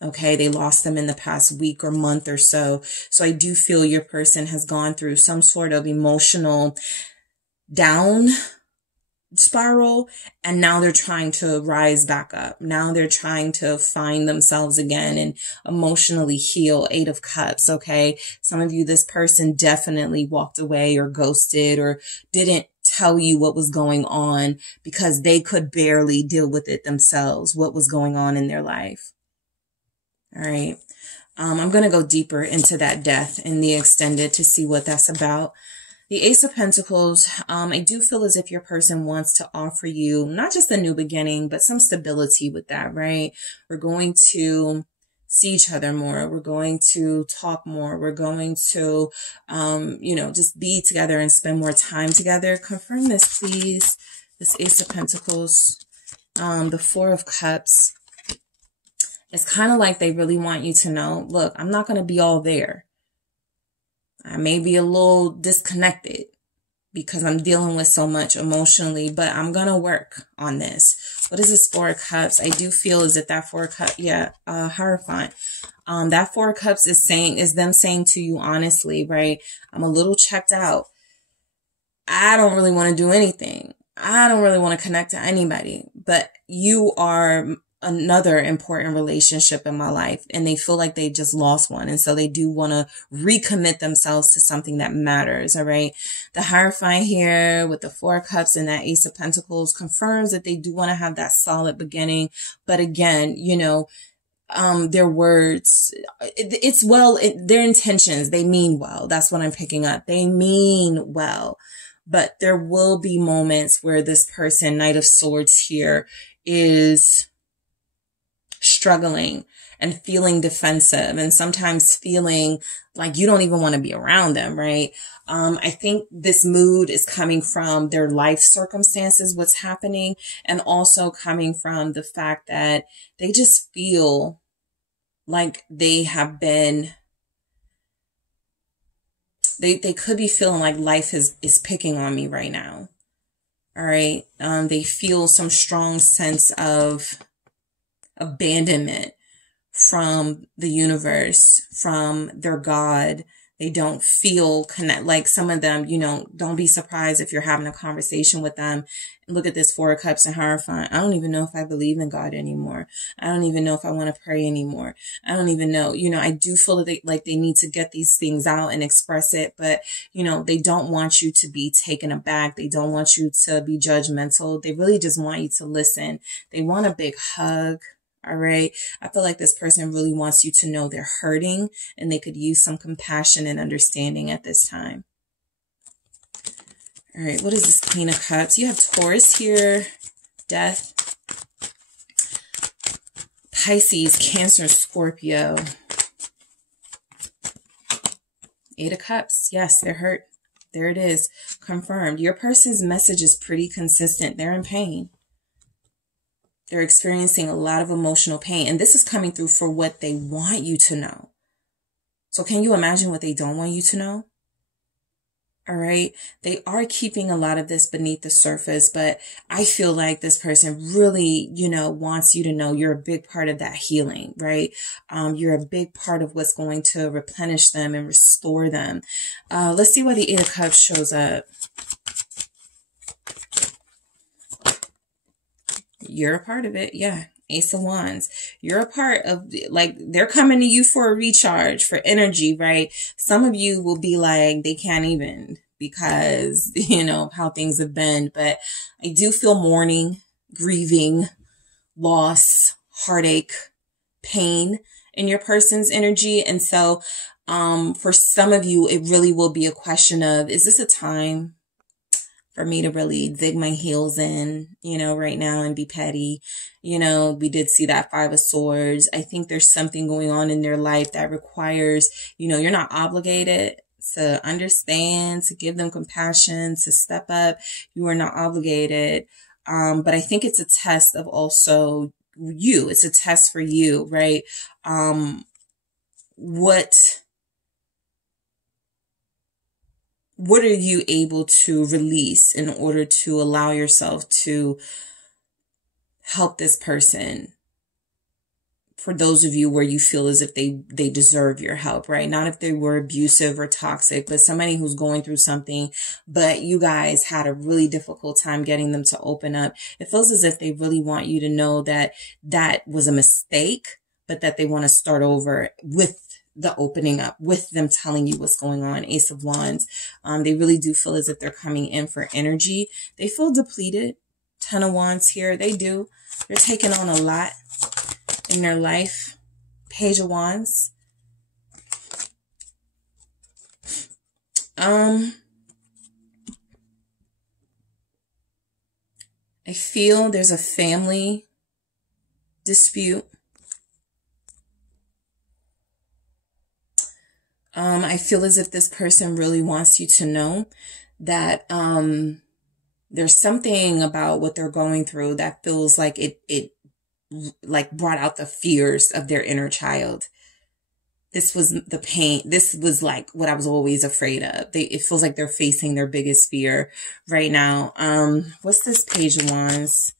Okay, they lost them in the past week or month or so. So I do feel your person has gone through some sort of emotional down spiral, and now they're trying to rise back up. Now they're trying to find themselves again and emotionally heal. Eight of Cups. Okay, some of you, this person definitely walked away or ghosted or didn't tell you what was going on because they could barely deal with it themselves, what was going on in their life. All right, I'm going to go deeper into that death in the extended to see what that's about. The Ace of Pentacles, I do feel as if your person wants to offer you not just a new beginning, but some stability with that, right? We're going to see each other more. We're going to talk more. We're going to, you know, just be together and spend more time together. Confirm this, please. This Ace of Pentacles, the Four of Cups. It's kind of like they really want you to know, look, I'm not going to be all there. I may be a little disconnected because I'm dealing with so much emotionally, but I'm going to work on this. What is this Four of Cups? I do feel as if that Four of Cups, Hierophant. That Four of Cups is them saying to you honestly, right? I'm a little checked out. I don't really want to do anything. I don't really want to connect to anybody, but you are another important relationship in my life, and they feel like they just lost one. And so they do want to recommit themselves to something that matters. All right. The Hierophant here with the Four of Cups and that Ace of Pentacles confirms that they do want to have that solid beginning. But again, you know, their words, their intentions, they mean well. That's what I'm picking up. They mean well, but there will be moments where this person, Knight of Swords here, is struggling and feeling defensive, and sometimes feeling like you don't even want to be around them, right? I think this mood is coming from their life circumstances, what's happening, and also coming from the fact that they just feel like they have been, they could be feeling like life is picking on me right now. All right. They feel some strong sense of abandonment from the universe, from their God. They don't feel like some of them, you know, don't be surprised if you're having a conversation with them. Look at this Four of Cups and Hierophant. I don't even know if I believe in God anymore. I don't even know if I want to pray anymore. I don't even know, you know, I do feel that they need to get these things out and express it, but you know, they don't want you to be taken aback. They don't want you to be judgmental. They really just want you to listen. They want a big hug. All right. I feel like this person really wants you to know they're hurting and they could use some compassion and understanding at this time. All right. What is this Queen of Cups? You have Taurus here, Death, Pisces, Cancer, Scorpio. Eight of Cups. Yes, they're hurt. There it is. Confirmed. Your person's message is pretty consistent. They're in pain. They're experiencing a lot of emotional pain, and this is coming through for what they want you to know. So can you imagine what they don't want you to know? All right. They are keeping a lot of this beneath the surface, but I feel like this person really, you know, wants you to know you're a big part of that healing, right? You're a big part of what's going to replenish them and restore them. Let's see why the Eight of Cups shows up. You're a part of it. Yeah. Ace of Wands. You're a part of, like, they're coming to you for a recharge, for energy, right? Some of you will be like, they can't even because, you know, how things have been. But I do feel mourning, grieving, loss, heartache, pain in your person's energy. And so, for some of you, it really will be a question of, is this a time for me to really dig my heels in, you know, right now and be petty? You know, we did see that Five of Swords. I think there's something going on in their life that requires, you know, you're not obligated to understand, to give them compassion, to step up. You are not obligated. But I think it's a test of also you. It's a test for you, right? What are you able to release in order to allow yourself to help this person? For those of you where you feel as if they deserve your help, right? Not if they were abusive or toxic, but somebody who's going through something, but you guys had a really difficult time getting them to open up. It feels as if they really want you to know that that was a mistake, but that they want to start over with the opening up, with them telling you what's going on. Ace of Wands. They really do feel as if they're coming in for energy. They feel depleted. Ten of Wands here. They do. They're taking on a lot in their life. Page of Wands. I feel there's a family dispute. I feel as if this person really wants you to know that there's something about what they're going through that feels like it like brought out the fears of their inner child. This was the pain. This was like what I was always afraid of. It feels like they're facing their biggest fear right now. What's this Page of Wands?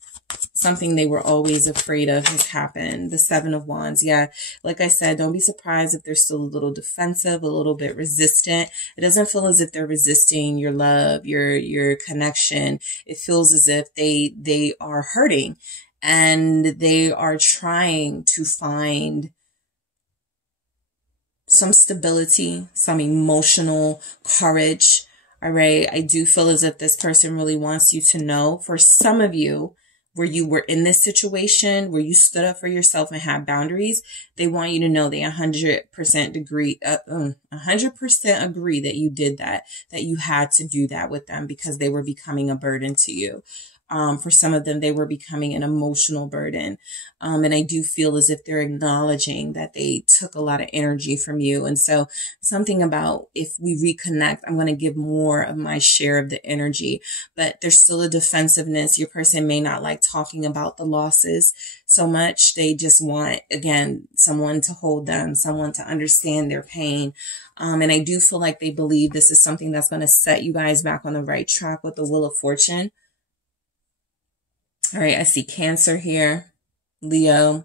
Something they were always afraid of has happened. The Seven of Wands. Yeah. Like I said, don't be surprised if they're still a little defensive, a little bit resistant. It doesn't feel as if they're resisting your love, your connection. It feels as if they are hurting and they are trying to find some stability, some emotional courage. All right. I do feel as if this person really wants you to know, for some of you, where you were in this situation, where you stood up for yourself and had boundaries, they want you to know they 100% agree that you did that you had to do that with them because they were becoming a burden to you. For some of them, they were becoming an emotional burden. And I do feel as if they're acknowledging that they took a lot of energy from you. And so something about, if we reconnect, I'm going to give more of my share of the energy, but there's still a defensiveness. Your person may not like talking about the losses so much. They just want, again, someone to hold them, someone to understand their pain. And I do feel like they believe this is something that's going to set you guys back on the right track with the Wheel of Fortune. All right, I see Cancer here, Leo,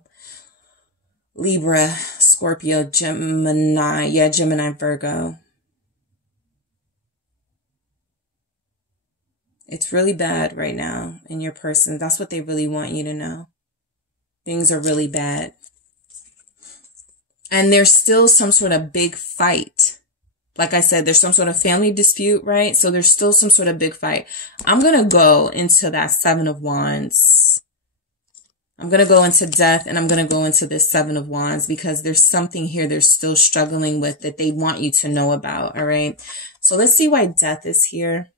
Libra, Scorpio, Gemini. Yeah, Gemini, Virgo. It's really bad right now in your person. That's what they really want you to know. Things are really bad. And there's still some sort of big fight. Like I said, there's some sort of family dispute, right? So there's still some sort of big fight. I'm going to go into that Seven of Wands. I'm going to go into death, and I'm going to go into this Seven of Wands because there's something here they're still struggling with that they want you to know about, all right? So let's see why death is here.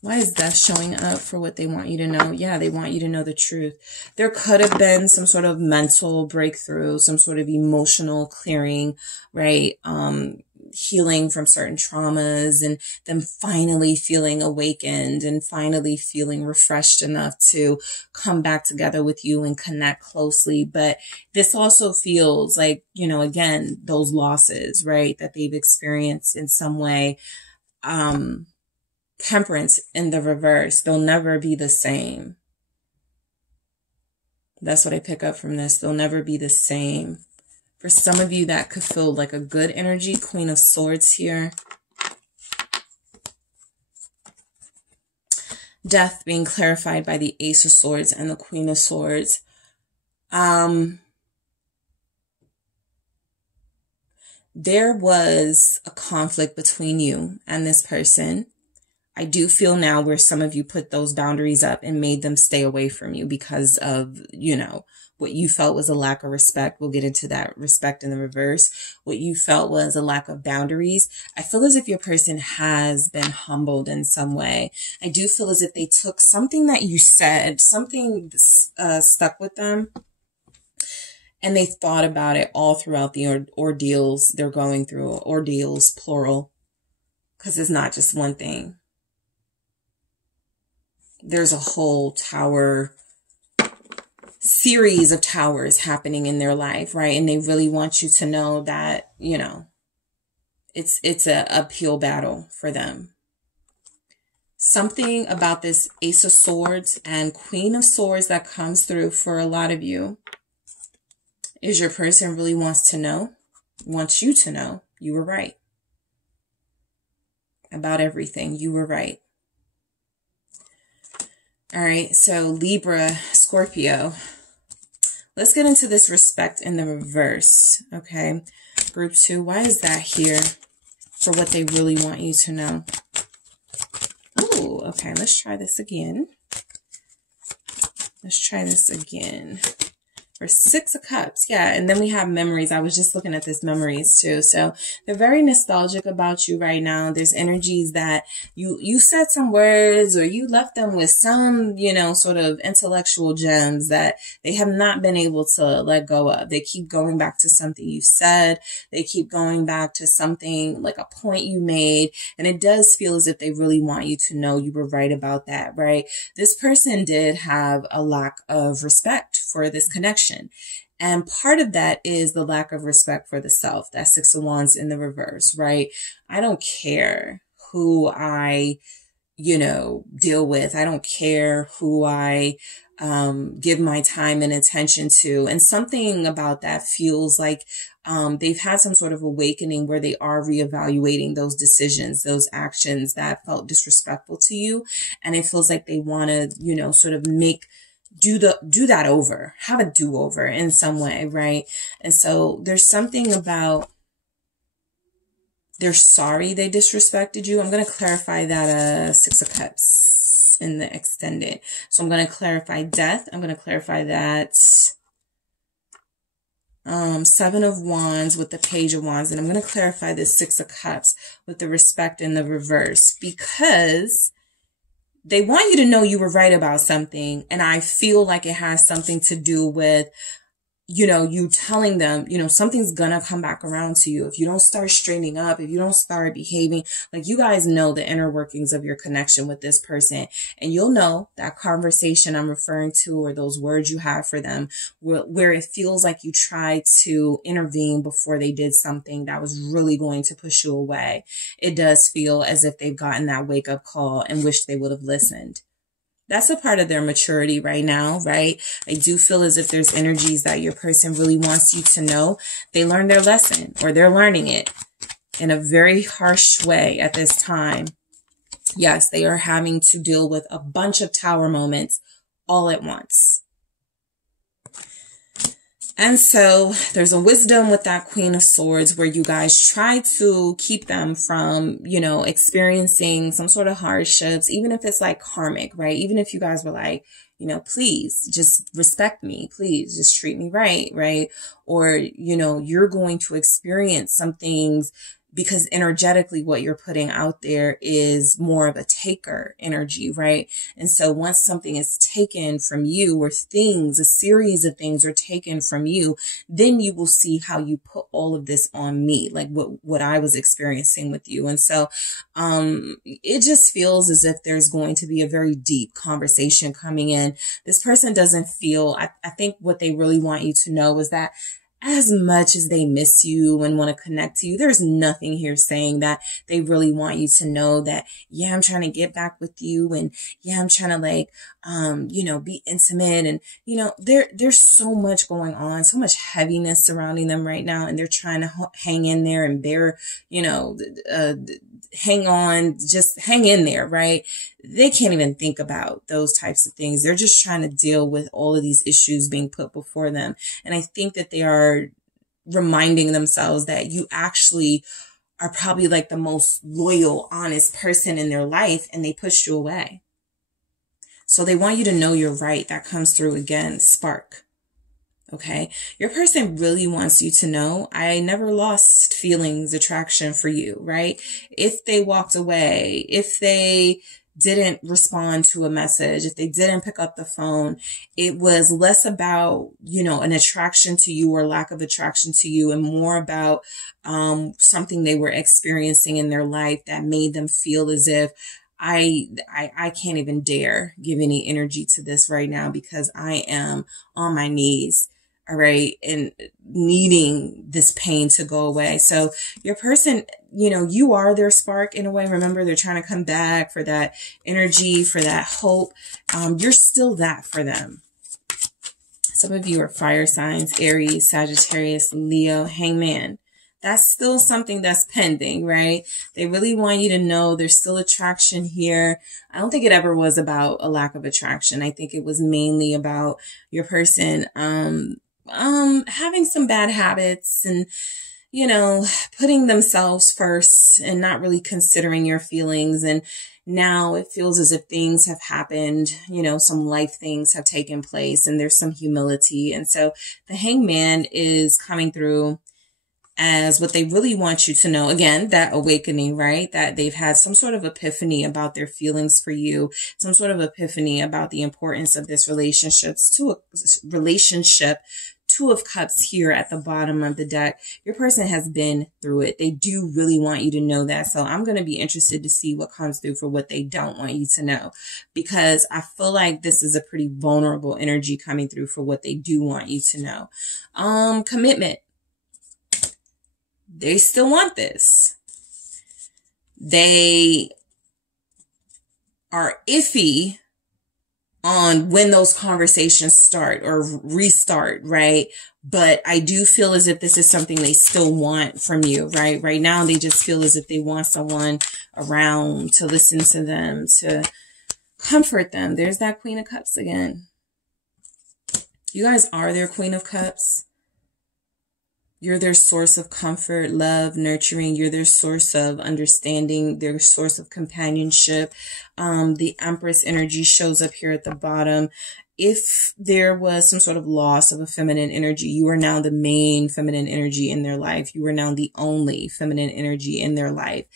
Why is death showing up for what they want you to know? Yeah, they want you to know the truth. There could have been some sort of mental breakthrough, some sort of emotional clearing, right? Healing from certain traumas, and them finally feeling awakened and finally feeling refreshed enough to come back together with you and connect closely. But this also feels like, you know, again, those losses, right, that they've experienced in some way. Temperance in the reverse. They'll never be the same. That's what I pick up from this. They'll never be the same. For some of you, that could feel like a good energy. Queen of Swords here. Death being clarified by the Ace of Swords and the Queen of Swords. There was a conflict between you and this person. I do feel now where some of you put those boundaries up and made them stay away from you because of, you know, what you felt was a lack of respect. We'll get into that respect in the reverse. What you felt was a lack of boundaries. I feel as if your person has been humbled in some way. I do feel as if they took something that you said, something stuck with them, and they thought about it all throughout the ordeals they're going through. Ordeals, plural, because it's not just one thing. There's a whole tower, series of towers happening in their life, right? And they really want you to know that, you know, it's a uphill battle for them. Something about this Ace of Swords and Queen of Swords that comes through for a lot of you is your person really wants you to know you were right about everything. You were right. All right, so Libra, Scorpio. Let's get into this respect in the reverse, okay? Group 2, why is that here for what they really want you to know? Oh, okay, let's try this again. Let's try this again. For 6 of Cups, yeah, and then we have memories. I was just looking at this memories too. So they're very nostalgic about you right now. There's energies that you said some words or you left them with some, you know, sort of intellectual gems that they have not been able to let go of. They keep going back to something you said. They keep going back to something like a point you made. And it does feel as if they really want you to know you were right about that, right? This person did have a lack of respect for this connection. And part of that is the lack of respect for the self. That 6 of Wands in the reverse, right? I don't care who I, you know, deal with. I don't care who I give my time and attention to. And something about that feels like they've had some sort of awakening where they are reevaluating those decisions, those actions that felt disrespectful to you. And it feels like they want to, you know, sort of do that over, have a do-over in some way, right? And so there's something about they're sorry they disrespected you. I'm going to clarify that 6 of Cups in the extended. So I'm going to clarify death. I'm going to clarify that 7 of Wands with the Page of Wands. And I'm going to clarify this 6 of Cups with the respect in the reverse, because they want you to know you were right about something. And I feel like it has something to do with, you know, you telling them, you know, something's gonna come back around to you. If you don't start straightening up, if you don't start behaving, like you guys know the inner workings of your connection with this person. And you'll know that conversation I'm referring to, or those words you have for them, where it feels like you tried to intervene before they did something that was really going to push you away. It does feel as if they've gotten that wake up call and wish they would have listened. That's a part of their maturity right now, right? I do feel as if there's energies that your person really wants you to know. They learned their lesson, or they're learning it in a very harsh way at this time. Yes, they are having to deal with a bunch of tower moments all at once. And so there's a wisdom with that Queen of Swords where you guys try to keep them from, you know, experiencing some sort of hardships, even if it's like karmic, right? Even if you guys were like, you know, please just respect me, please just treat me right, right? Or, you know, you're going to experience some things because energetically what you're putting out there is more of a taker energy, right? And so once something is taken from you, or things, a series of things are taken from you, then you will see how you put all of this on me, like what I was experiencing with you. And so it just feels as if there's going to be a very deep conversation coming in. This person doesn't feel, I think what they really want you to know is that as much as they miss you and want to connect to you, there's nothing here saying that they really want you to know that, yeah, I'm trying to get back with you. And yeah, I'm trying to like, you know, be intimate. And, you know, there's so much going on, so much heaviness surrounding them right now. And they're trying to hang in there and bear, you know, hang on, just hang in there, right? They can't even think about those types of things. They're just trying to deal with all of these issues being put before them. And I think that they are reminding themselves that you actually are probably like the most loyal, honest person in their life, and they pushed you away. So they want you to know you're right. That comes through again, spark. Okay. Your person really wants you to know, I never lost feelings, attraction for you, right? If they walked away, if they didn't respond to a message, if they didn't pick up the phone, it was less about, you know, an attraction to you or lack of attraction to you, and more about something they were experiencing in their life that made them feel as if I can't even dare give any energy to this right now because I am on my knees. All right. And needing this pain to go away. So your person, you know, you are their spark in a way. Remember, they're trying to come back for that energy, for that hope. You're still that for them. Some of you are fire signs, Aries, Sagittarius, Leo, Hangman. That's still something that's pending, right? They really want you to know there's still attraction here. I don't think it ever was about a lack of attraction. I think it was mainly about your person, having some bad habits and, you know, putting themselves first and not really considering your feelings. And now it feels as if things have happened, you know, some life things have taken place and there's some humility. And so the Hangman is coming through as what they really want you to know. Again, that awakening, right? That they've had some sort of epiphany about their feelings for you, some sort of epiphany about the importance of this relationship. Two of Cups here at the bottom of the deck. Your person has been through it. They do really want you to know that. So I'm going to be interested to see what comes through for what they don't want you to know, because I feel like this is a pretty vulnerable energy coming through for what they do want you to know. Commitment. They still want this. They are iffy on when those conversations start or restart, right? But I do feel as if this is something they still want from you, right? Right now, they just feel as if they want someone around to listen to them, to comfort them. There's that Queen of Cups again. You guys are their Queen of Cups. You're their source of comfort, love, nurturing. You're their source of understanding, their source of companionship. The Empress energy shows up here at the bottom. If there was some sort of loss of a feminine energy, you are now the main feminine energy in their life. You are now the only feminine energy in their life.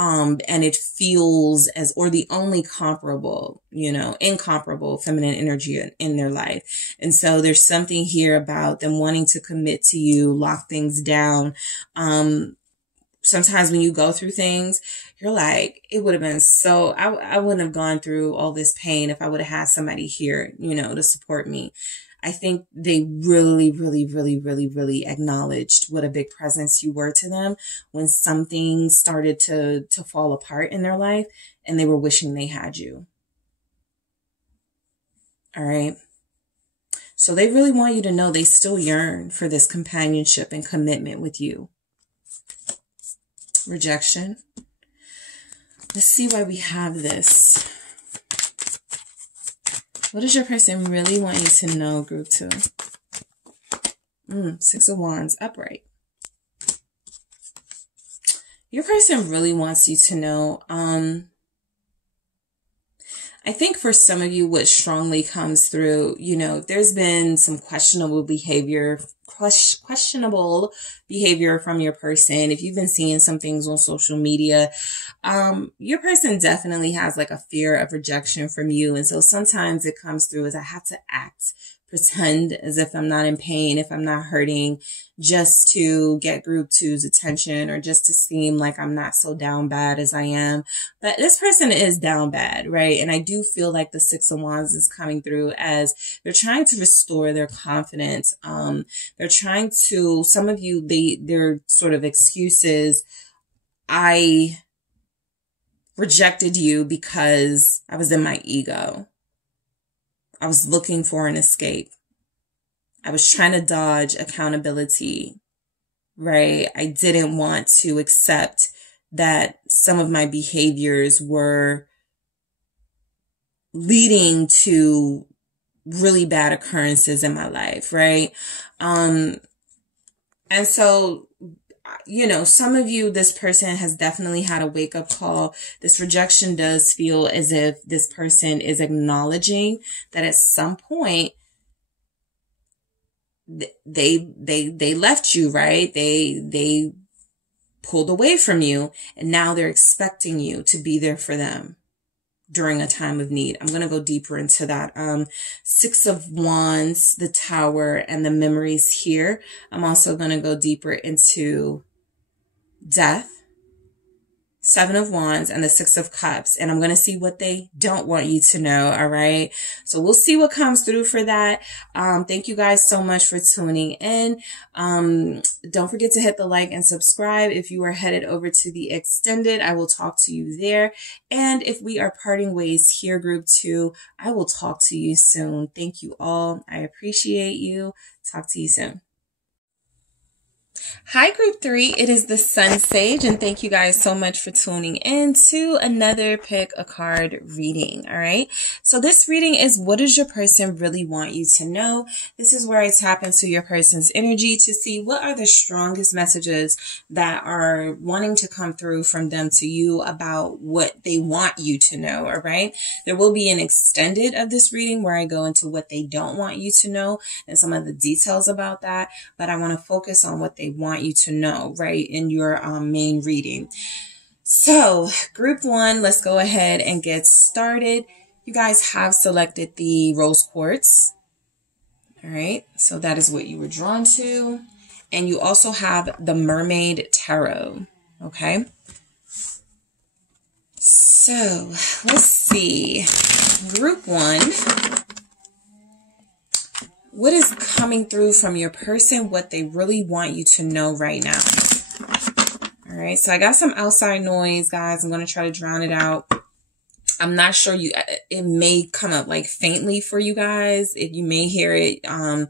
And it feels as, or the only comparable, you know, incomparable feminine energy in their life. And so there's something here about them wanting to commit to you, lock things down. Sometimes when you go through things, you're like, it would have been so, I wouldn't have gone through all this pain if I would have had somebody here, you know, to support me. I think they really, really, really, really, really acknowledged what a big presence you were to them when something started to fall apart in their life and they were wishing they had you. All right. So they really want you to know they still yearn for this companionship and commitment with you. Rejection. Let's see why we have this. What does your person really want you to know, group 2? Six of Wands, upright. Your person really wants you to know, I think for some of you, what strongly comes through, you know, there's been some questionable behavior from your person. If you've been seeing some things on social media, your person definitely has like a fear of rejection from you. And so sometimes it comes through as I have to pretend as if I'm not in pain, if I'm not hurting, just to get group 2's attention or just to seem like I'm not so down bad as I am. But this person is down bad, right? And I do feel like the Six of Wands is coming through as they're trying to restore their confidence. They're trying to, some of you, their sort of excuses, I rejected you because I was in my ego. I was looking for an escape. I was trying to dodge accountability, right? I didn't want to accept that some of my behaviors were leading to really bad occurrences in my life, right? And so, you know, some of you, this person has definitely had a wake-up call. This rejection does feel as if this person is acknowledging that at some point they left you, right? They pulled away from you, and now they're expecting you to be there for them during a time of need. I'm going to go deeper into that. Six of Wands, the Tower, and the memories here. I'm also going to go deeper into death, Seven of Wands, and the Six of Cups. And I'm going to see what they don't want you to know. All right. So we'll see what comes through for that. Thank you guys so much for tuning in. Don't forget to hit the like and subscribe. If you are headed over to the extended, I will talk to you there. And if we are parting ways here, group 2, I will talk to you soon. Thank you all. I appreciate you. Talk to you soon. Hi, group 3. It is the SunSage, and thank you guys so much for tuning in to another pick a card reading. All right. So this reading is, what does your person really want you to know? This is where I tap into your person's energy to see what are the strongest messages that are wanting to come through from them to you about what they want you to know. All right. There will be an extended of this reading where I go into what they don't want you to know and some of the details about that. But I want to focus on what they want you to know, right, in your main reading. So group 1, let's go ahead and get started. You guys have selected the rose quartz. All right, so that is what you were drawn to. And you also have the Mermaid Tarot. Okay, so let's see, group 1. What is coming through from your person, what they really want you to know right now? All right, so I got some outside noise, guys. I'm going to try to drown it out. I'm not sure it may come up like faintly for you guys. If you may hear it. I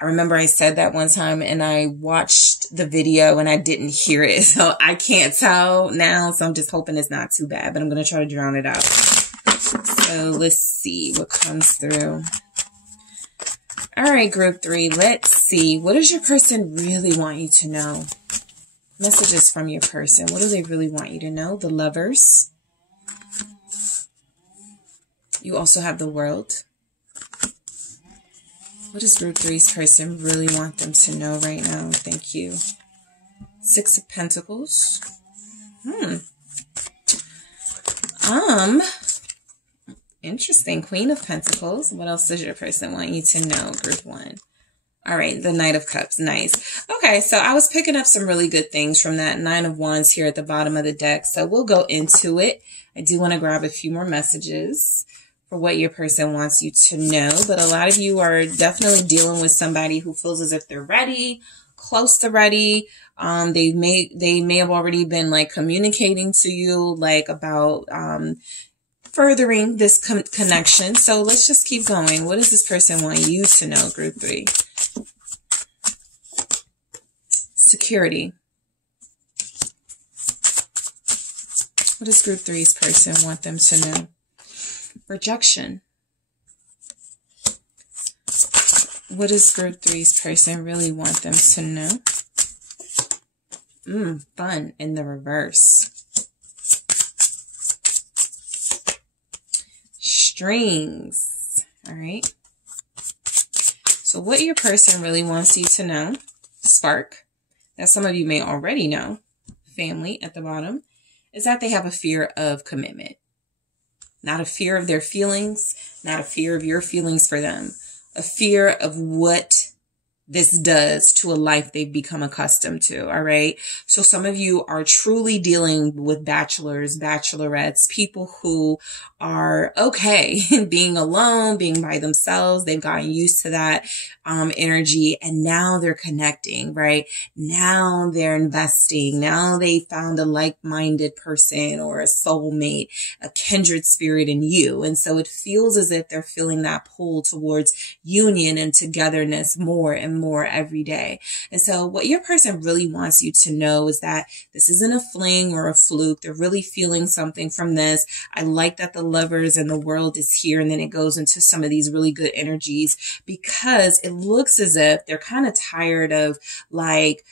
remember I said that one time and I watched the video and I didn't hear it. So I can't tell now. So I'm just hoping it's not too bad, but I'm going to try to drown it out. So let's see what comes through. All right, group 3, let's see. What does your person really want you to know? Messages from your person. What do they really want you to know? The Lovers. You also have the World. What does group 3's person really want them to know right now? Thank you. Six of Pentacles. Interesting. Queen of Pentacles. What else does your person want you to know, group 1? All right. The Knight of Cups. Nice. Okay. So I was picking up some really good things from that Nine of Wands here at the bottom of the deck. So we'll go into it. I do want to grab a few more messages for what your person wants you to know. But a lot of you are definitely dealing with somebody who feels as if they're ready, close to ready. They may have already been like communicating to you like about, furthering this connection. So let's just keep going. What does this person want you to know, group 3? Security. What does group 3's person want them to know? Rejection. What does group 3's person really want them to know? Fun in the reverse. Strings. All right. So what your person really wants you to know, spark, that some of you may already know, family at the bottom, is that they have a fear of commitment. Not a fear of their feelings, not a fear of your feelings for them. A fear of what this does to a life they've become accustomed to, all right? So some of you are truly dealing with bachelors, bachelorettes, people who are okay being alone, being by themselves. They've gotten used to that energy, and now they're connecting, right? Now they're investing. Now they found a like-minded person or a soulmate, a kindred spirit in you. And so it feels as if they're feeling that pull towards union and togetherness more and more every day. And so what your person really wants you to know is that this isn't a fling or a fluke. They're really feeling something from this. I like that the Lovers and the World is here, and then it goes into some of these really good energies, because it looks as if they're kind of tired of like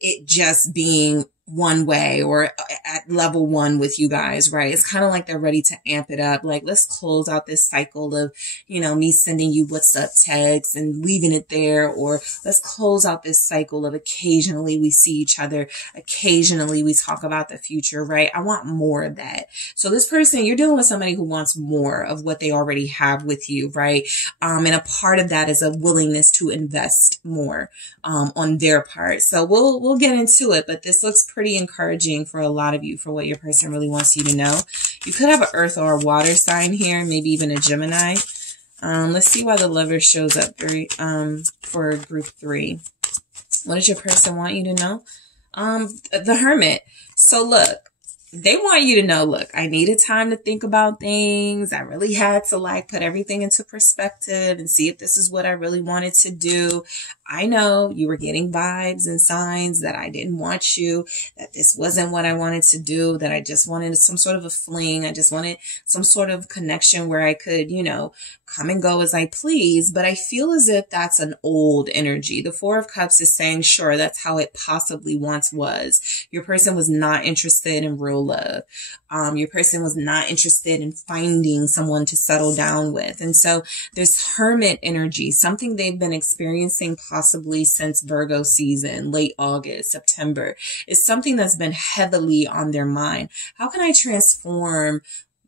it just being one way or at level 1 with you guys, right? It's kind of like they're ready to amp it up. Like, let's close out this cycle of, you know, me sending you what's up texts and leaving it there. Or let's close out this cycle of occasionally we see each other. Occasionally we talk about the future, right? I want more of that. So this person, you're dealing with somebody who wants more of what they already have with you, right? And a part of that is a willingness to invest more on their part. So we'll get into it, but this looks pretty encouraging for a lot of you for what your person really wants you to know. You could have an earth or a water sign here, maybe even a Gemini. Let's see why the Lover shows up for group 3. What does your person want you to know? The Hermit. So look, they want you to know, look, I needed time to think about things. I really had to like put everything into perspective and see if this is what I really wanted to do. I know you were getting vibes and signs that I didn't want you, that this wasn't what I wanted to do, that I just wanted some sort of a fling. I just wanted some sort of connection where I could, you know, come and go as I please. But I feel as if that's an old energy. The 4 of Cups is saying, sure, that's how it possibly once was. Your person was not interested in real love. Your person was not interested in finding someone to settle down with. And so this Hermit energy, something they've been experiencing possibly since Virgo season, late August, September, is something that's been heavily on their mind. How can I transform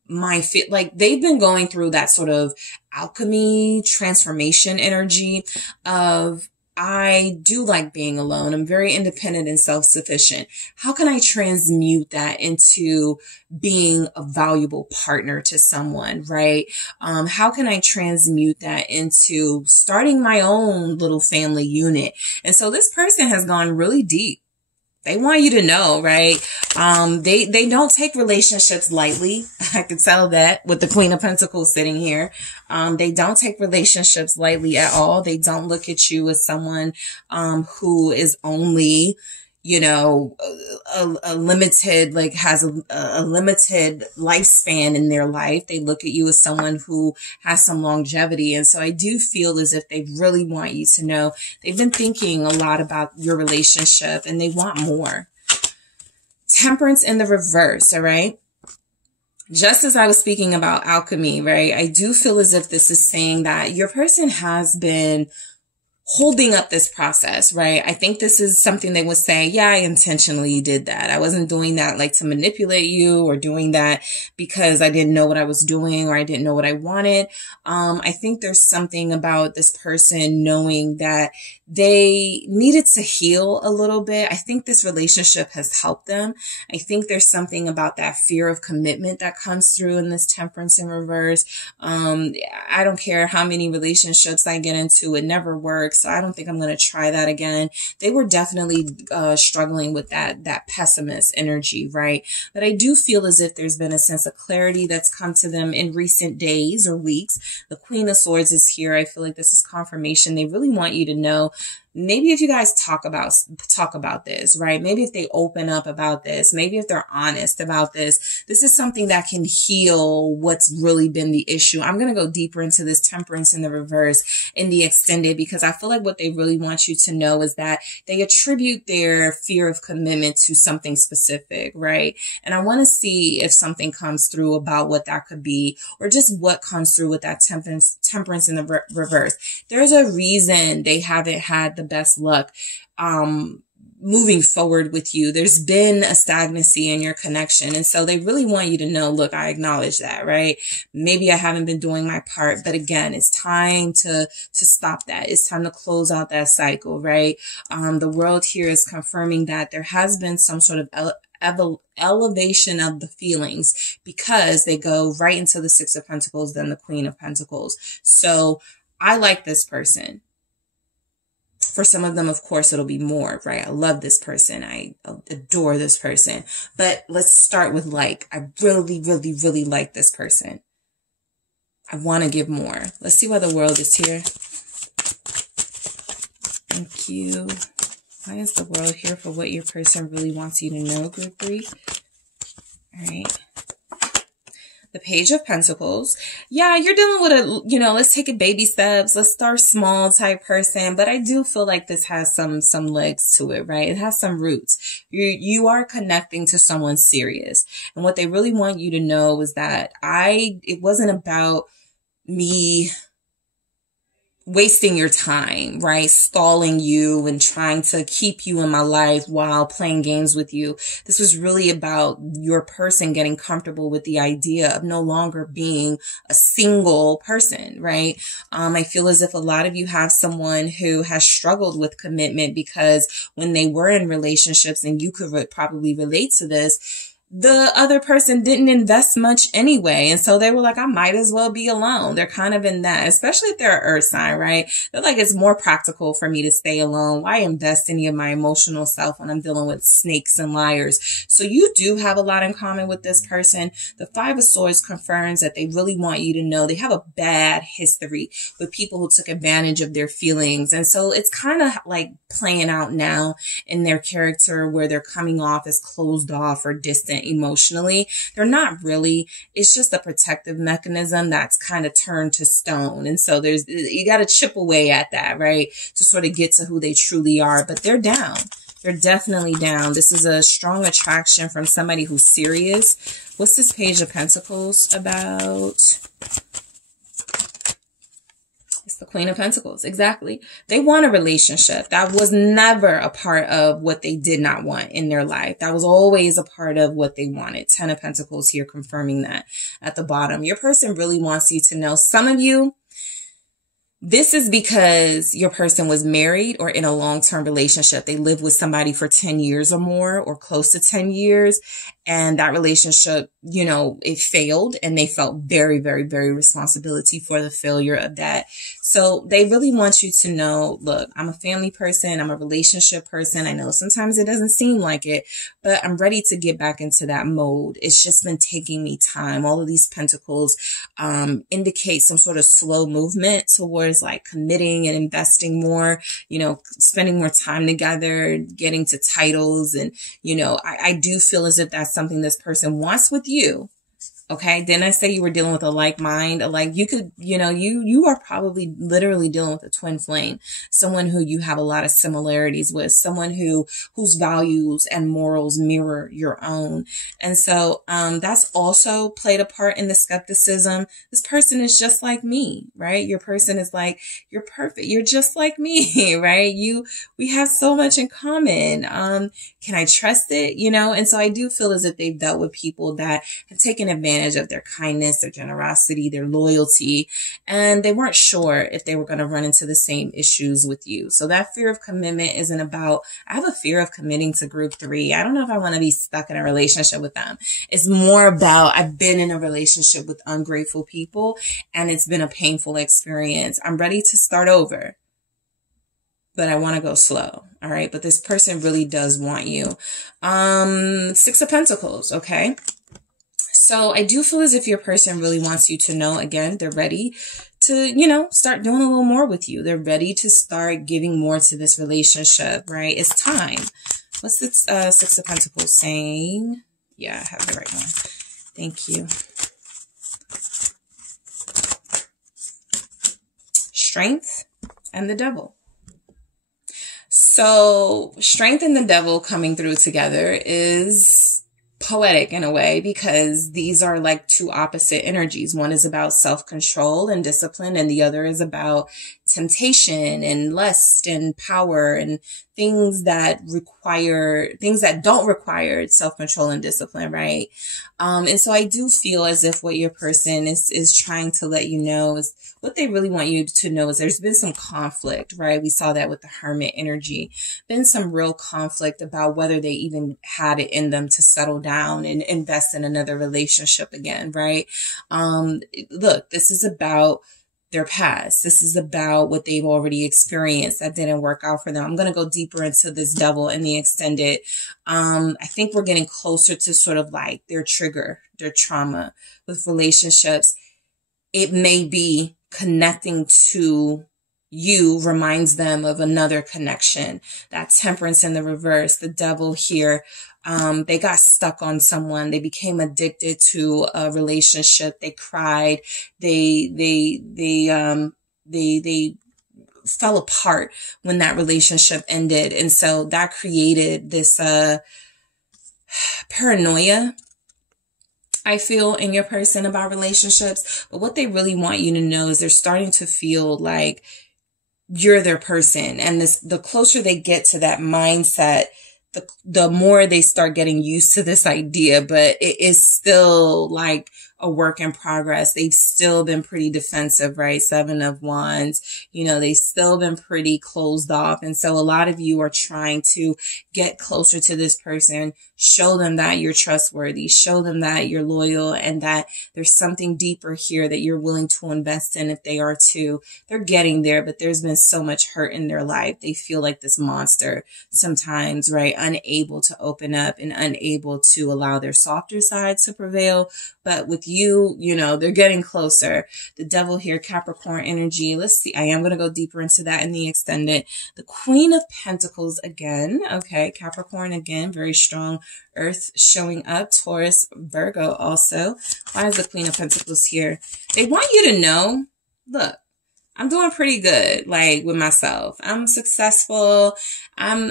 my fit? Like, they've been going through that sort of alchemy, transformation energy of, I do like being alone. I'm very independent and self-sufficient. How can I transmute that into being a valuable partner to someone, right? How can I transmute that into starting my own little family unit? And so this person has gone really deep. They want you to know, right? They don't take relationships lightly. I can tell that with the Queen of Pentacles sitting here. They don't take relationships lightly at all. They don't look at you as someone, who is only, you know, a limited, like has a limited lifespan in their life. They look at you as someone who has some longevity. And so I do feel as if they really want you to know they've been thinking a lot about your relationship and they want more. Temperance in the reverse. All right. Just as I was speaking about alchemy, right? I do feel as if this is saying that your person has been holding up this process, right? I think this is something they would say, yeah, I intentionally did that. I wasn't doing that like to manipulate you or doing that because I didn't know what I was doing or I didn't know what I wanted. I think there's something about this person knowing that they needed to heal a little bit. I think this relationship has helped them. I think there's something about that fear of commitment that comes through in this Temperance in reverse. I don't care how many relationships I get into, it never works. So I don't think I'm going to try that again. They were definitely struggling with that pessimist energy, right? But I do feel as if there's been a sense of clarity that's come to them in recent days or weeks. The Queen of Swords is here. I feel like this is confirmation. They really want you to know. Maybe if you guys talk about this, right? Maybe if they open up about this, maybe if they're honest about this, this is something that can heal what's really been the issue. I'm going to go deeper into this Temperance in the reverse in the extended, because I feel like what they really want you to know is that they attribute their fear of commitment to something specific, right? And I want to see if something comes through about what that could be, or just what comes through with that temperance in the reverse. There's a reason they haven't had the best luck moving forward with you. There's been a stagnancy in your connection. And so they really want you to know, look, I acknowledge that, right? Maybe I haven't been doing my part, but again, it's time to stop that. It's time to close out that cycle, right? The world here is confirming that there has been some sort of elevation of the feelings, because they go right into the Six of Pentacles, then the Queen of Pentacles. So I like this person. For some of them, of course, it'll be more, right? I love this person. I adore this person. But let's start with like. I really, really, really like this person. I want to give more. Let's see why the world is here. Thank you. Why is the world here for what your person really wants you to know, group 3? All right. The Page of Pentacles. Yeah, you're dealing with a, let's take it baby steps. Let's start small type person. But I do feel like this has some legs to it, right? It has some roots. You are connecting to someone serious. And what they really want you to know is that it wasn't about me wasting your time, right? Stalling you and trying to keep you in my life while playing games with you. This was really about your person getting comfortable with the idea of no longer being a single person, right? I feel as if a lot of you have someone who has struggled with commitment, because when they were in relationships, and you could probably relate to this, the other person didn't invest much anyway. And so they were like, I might as well be alone. They're kind of in that, especially if they're an earth sign, right? They're like, it's more practical for me to stay alone. Why invest any of my emotional self when I'm dealing with snakes and liars? So you do have a lot in common with this person. The Five of Swords confirms that they really want you to know they have a bad history with people who took advantage of their feelings. And so it's kind of like playing out now in their character, where they're coming off as closed off or distant emotionally. They're not really. It's just a protective mechanism that's kind of turned to stone. And so you got to chip away at that, right? To sort of get to who they truly are. But they're down. They're definitely down. This is a strong attraction from somebody who's serious. What's this Page of Pentacles about? The Queen of Pentacles. Exactly. They want a relationship. That was never a part of what they did not want in their life. That was always a part of what they wanted. 10 of Pentacles here confirming that at the bottom. Your person really wants you to know. Some of you, this is because your person was married or in a long-term relationship. They lived with somebody for 10 years or more, or close to 10 years. And that relationship, it failed, and they felt very, very, very responsibility for the failure of that. So they really want you to know, look, I'm a family person. I'm a relationship person. I know sometimes it doesn't seem like it, but I'm ready to get back into that mode. It's just been taking me time. All of these pentacles indicate some sort of slow movement towards like committing and investing more, spending more time together, getting to titles. And, I do feel as if that's something this person wants with you. Okay. Then I say you were dealing with a like mind, like you could, you are probably literally dealing with a twin flame, someone who you have a lot of similarities with, someone whose values and morals mirror your own. And so, that's also played a part in the skepticism. This person is just like me, right? Your person is like, you're perfect. You're just like me, right? We have so much in common. Can I trust it? And so I do feel as if they've dealt with people that have taken advantage of their kindness, their generosity, their loyalty, and they weren't sure if they were going to run into the same issues with you. So that fear of commitment isn't about, I have a fear of committing to group 3. I don't know if I want to be stuck in a relationship with them. It's more about, I've been in a relationship with ungrateful people, and it's been a painful experience. I'm ready to start over. but I want to go slow. All right. But this person really does want you. Six of Pentacles. Okay. So I do feel as if your person really wants you to know, again, they're ready to, you know, start doing a little more with you. They're ready to start giving more to this relationship, right? It's time. What's the Six of Pentacles saying? Yeah, I have the right one. Thank you. Strength and the Devil. So Strength and the Devil coming through together is poetic in a way, because these are like two opposite energies. One is about self-control and discipline, and the other is about temptation and lust and power and things that don't require self-control and discipline, right? And so I do feel as if what your person is trying to let you know is what they really want you to know is there's been some conflict, right? We saw that with the Hermit energy, been some real conflict about whether they even had it in them to settle down and invest in another relationship again, right? Look, this is about their past. This is about what they've already experienced that didn't work out for them. I'm going to go deeper into this Devil in the extended. I think we're getting closer to sort of like their trigger, their trauma with relationships. It may be connecting to you reminds them of another connection. That Temperance in the reverse, the Devil here. They got stuck on someone. They became addicted to a relationship. They cried. They fell apart when that relationship ended. And so that created this, paranoia, I feel, in your person about relationships. But what they really want you to know is they're starting to feel like you're their person. And the closer they get to that mindset, the more they start getting used to this idea, but it is still like a work in progress. They've still been pretty defensive, right? Seven of Wands, you know, they've still been pretty closed off. And so a lot of you are trying to get closer to this person, show them that you're trustworthy, show them that you're loyal, and that there's something deeper here that you're willing to invest in if they are too. They're getting there, but there's been so much hurt in their life. They feel like this monster sometimes, right? Unable to open up and unable to allow their softer side to prevail. But with you, you know, they're getting closer. The Devil here, Capricorn energy. Let's see. I am going to go deeper into that in the extended. The Queen of Pentacles again. Okay. Capricorn again, very strong. Earth showing up. Taurus, Virgo also. Why is the Queen of Pentacles here? They want you to know, look, I'm doing pretty good, like with myself. I'm successful. I'm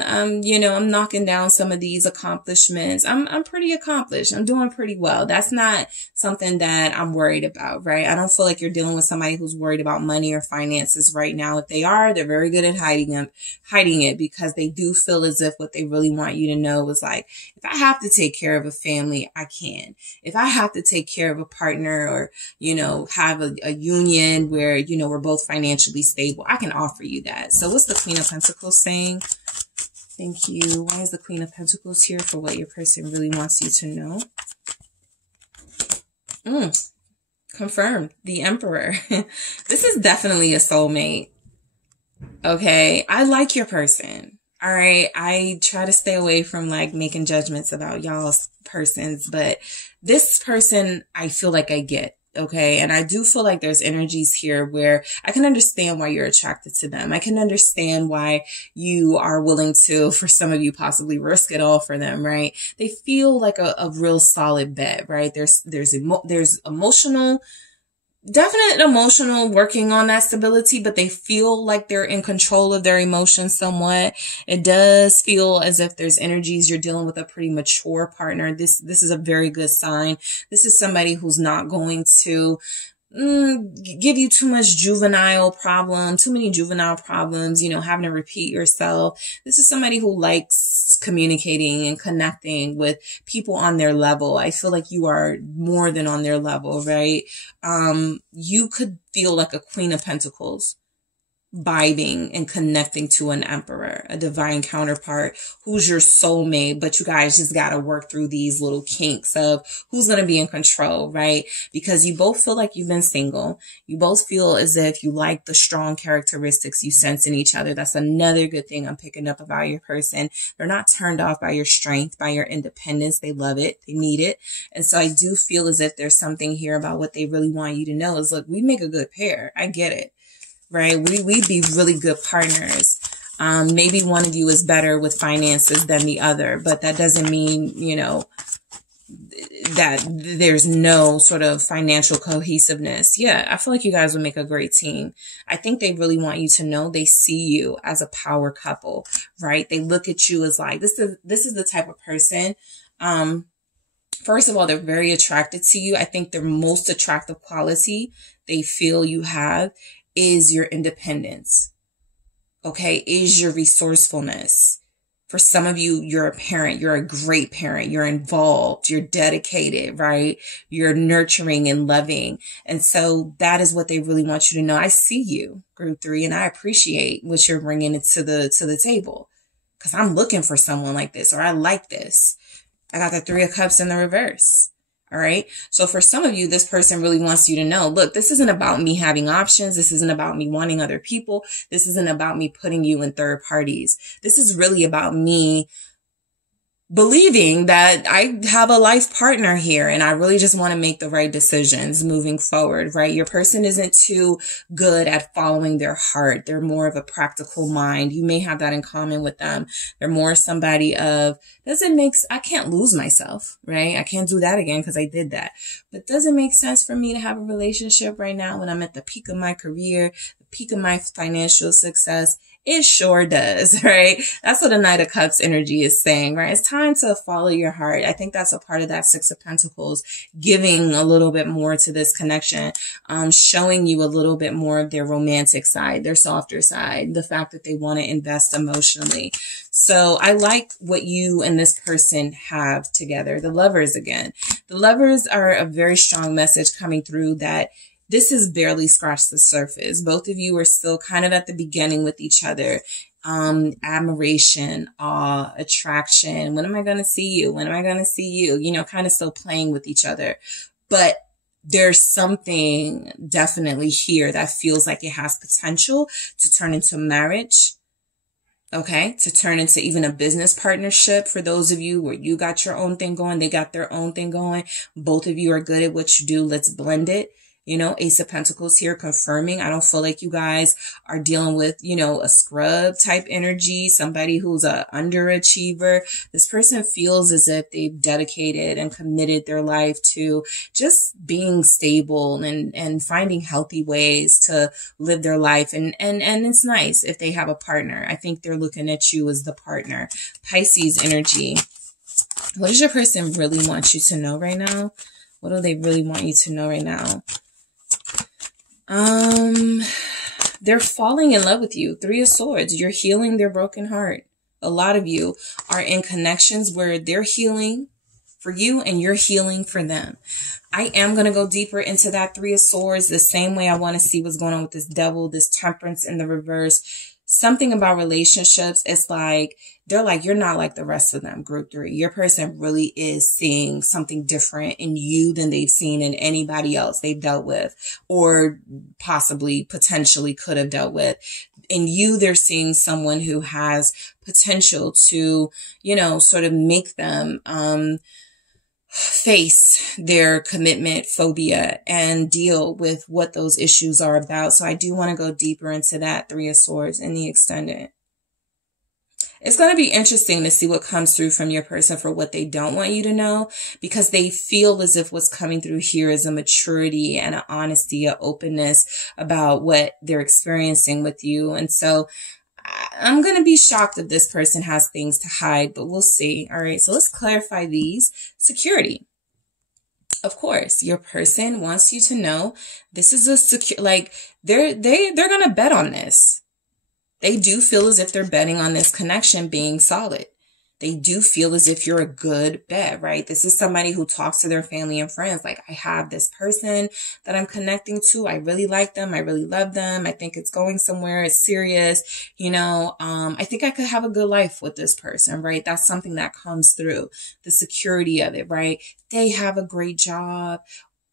knocking down some of these accomplishments. I'm pretty accomplished. I'm doing pretty well. That's not something that I'm worried about, right? I don't feel like you're dealing with somebody who's worried about money or finances right now. If they are, they're very good at hiding it because they do feel as if what they really want you to know is like, if I have to take care of a family, I can. If I have to take care of a partner or, you know, have a union where, you know, we're both financially stable, I can offer you that. So what's the Queen of Pentacles saying? Thank you. Why is the Queen of Pentacles here for what your person really wants you to know? Confirmed. The Emperor. This is definitely a soulmate. Okay. I like your person. All right. I try to stay away from like making judgments about y'all's persons, but this person I feel like I get. Okay. And I do feel like there's energies here where I can understand why you're attracted to them. I can understand why you are willing to, for some of you, possibly risk it all for them, right? They feel like a real solid bet, right? There's emotional, definite emotional working on that stability, but they feel like they're in control of their emotions somewhat. It does feel as if there's energies you're dealing with a pretty mature partner. This is a very good sign. This is somebody who's not going to give you too many juvenile problems, you know, having to repeat yourself. This is somebody who likes communicating and connecting with people on their level. I feel like you are more than on their level, right? You could feel like a Queen of Pentacles vibing and connecting to an emperor, a divine counterpart who's your soulmate, but you guys just got to work through these little kinks of who's going to be in control, right? Because you both feel like you've been single. You both feel as if you like the strong characteristics you sense in each other. That's another good thing I'm picking up about your person. They're not turned off by your strength, by your independence. They love it. They need it. And so I do feel as if there's something here about what they really want you to know is, look, we make a good pair. I get it. Right? We'd be really good partners. Maybe one of you is better with finances than the other, but that doesn't mean, you know, that there's no sort of financial cohesiveness. Yeah, I feel like you guys would make a great team. I think they really want you to know they see you as a power couple, right? They look at you as like, this is the type of person, first of all, they're very attracted to you. I think their most attractive quality they feel you have is your independence, okay, is your resourcefulness. For some of you, you're a parent, you're a great parent, you're involved, you're dedicated, right? You're nurturing and loving. And so that is what they really want you to know. I see you, group 3, and I appreciate what you're bringing to the table, because I'm looking for someone like this, or I like this. I got the 3 of Cups in the reverse. All right. So for some of you, this person really wants you to know, look, this isn't about me having options. This isn't about me wanting other people. This isn't about me putting you in third parties. This is really about me believing that I have a life partner here, and I really just want to make the right decisions moving forward, right? Your person isn't too good at following their heart. They're more of a practical mind. You may have that in common with them. They're more somebody of, I can't lose myself, right? I can't do that again because I did that. But does it make sense for me to have a relationship right now when I'm at the peak of my career, the peak of my financial success? It sure does, right? That's what the Knight of Cups energy is saying, right? It's time to follow your heart. I think that's a part of that 6 of Pentacles, giving a little bit more to this connection, showing you a little bit more of their romantic side, their softer side, the fact that they want to invest emotionally. So I like what you and this person have together. The Lovers again. The Lovers are a very strong message coming through that this has barely scratched the surface. Both of you are still kind of at the beginning with each other. Admiration, awe, attraction. When am I going to see you? When am I going to see you? You know, kind of still playing with each other. But there's something definitely here that feels like it has potential to turn into marriage. Okay, to turn into even a business partnership for those of you where you got your own thing going, they got their own thing going. Both of you are good at what you do. Let's blend it. You know, Ace of Pentacles here confirming. I don't feel like you guys are dealing with, you know, a scrub type energy, somebody who's a underachiever. This person feels as if they've dedicated and committed their life to just being stable and finding healthy ways to live their life. And it's nice if they have a partner. I think they're looking at you as the partner. Pisces energy. What does your person really want you to know right now? What do they really want you to know right now? They're falling in love with you. 3 of Swords. You're healing their broken heart. A lot of you are in connections where they're healing for you and you're healing for them. I am going to go deeper into that 3 of Swords the same way I want to see what's going on with this Devil, this Temperance in the reverse. Something about relationships. It's like, they're like, you're not like the rest of them, group 3. Your person really is seeing something different in you than they've seen in anybody else they've dealt with or possibly potentially could have dealt with. In you, they're seeing someone who has potential to, you know, sort of make them, face their commitment phobia and deal with what those issues are about. So I do want to go deeper into that 3 of Swords in the extended. It's going to be interesting to see what comes through from your person for what they don't want you to know, because they feel as if what's coming through here is a maturity and an honesty, an openness about what they're experiencing with you. And so I'm going to be shocked if this person has things to hide, but we'll see. All right. So let's clarify these. Security. Of course, your person wants you to know this is a secure, like they're going to bet on this. They do feel as if they're betting on this connection being solid. They do feel as if you're a good bet, right? This is somebody who talks to their family and friends. Like, I have this person that I'm connecting to. I really like them. I really love them. I think it's going somewhere. It's serious. You know, I think I could have a good life with this person, right? That's something that comes through. The security of it, right? They have a great job.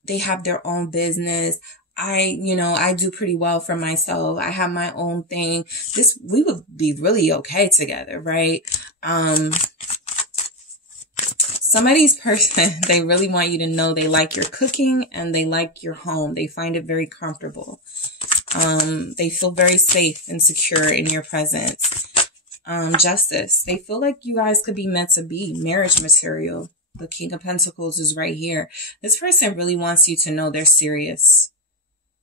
They have their own business. I do pretty well for myself. I have my own thing. We would be really okay together, right? Somebody's person, they really want you to know they like your cooking and they like your home. They find it very comfortable. They feel very safe and secure in your presence. Justice. They feel like you guys could be meant to be. Marriage material. The King of Pentacles is right here. This person really wants you to know they're serious.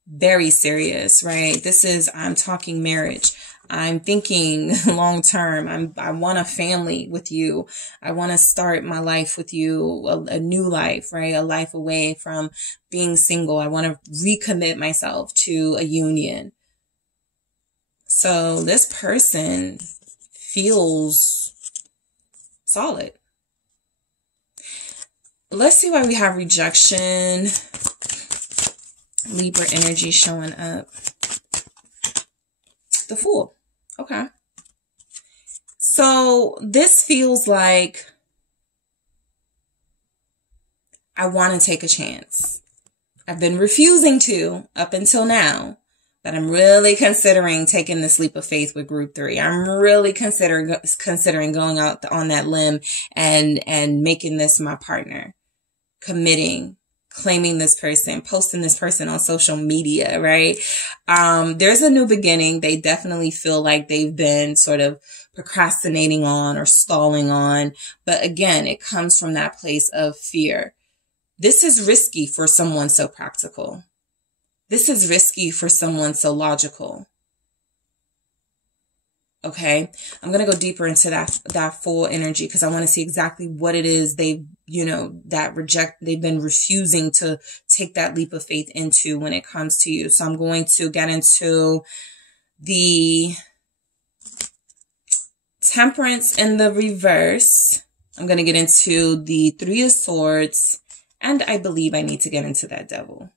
Very serious, right? I'm talking marriage. I'm thinking long term. I want a family with you. I want to start my life with you, a new life, right? A life away from being single. I want to recommit myself to a union. So this person feels solid. Let's see why we have rejection. Libra energy showing up. The Fool. Okay. So this feels like I want to take a chance. I've been refusing to up until now, but I'm really considering taking this leap of faith with group 3. I'm really considering going out on that limb and making this my partner, committing, claiming this person, posting this person on social media, right? There's a new beginning. They definitely feel like they've been sort of procrastinating on or stalling on. But again, it comes from that place of fear. This is risky for someone so practical. This is risky for someone so logical. Okay. I'm going to go deeper into that Fool energy because I want to see exactly what it is they've been refusing to take that leap of faith into when it comes to you. So I'm going to get into the Temperance in the reverse. I'm going to get into the 3 of Swords, and I believe I need to get into that Devil.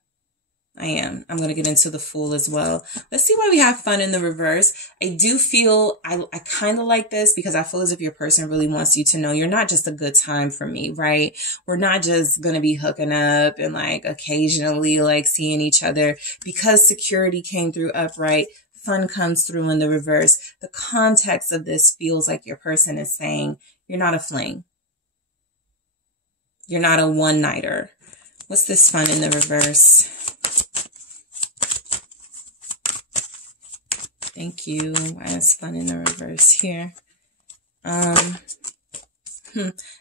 I am. I'm going to get into the Fool as well. Let's see why we have Fun in the reverse. I do feel, I kind of like this because I feel as if your person really wants you to know you're not just a good time for me, right? We're not just going to be hooking up and like occasionally like seeing each other. Because security came through upright, fun comes through in the reverse. The context of this feels like your person is saying, you're not a fling. You're not a one-nighter. What's this Fun in the reverse? Thank you. Why is Fun in the reverse here?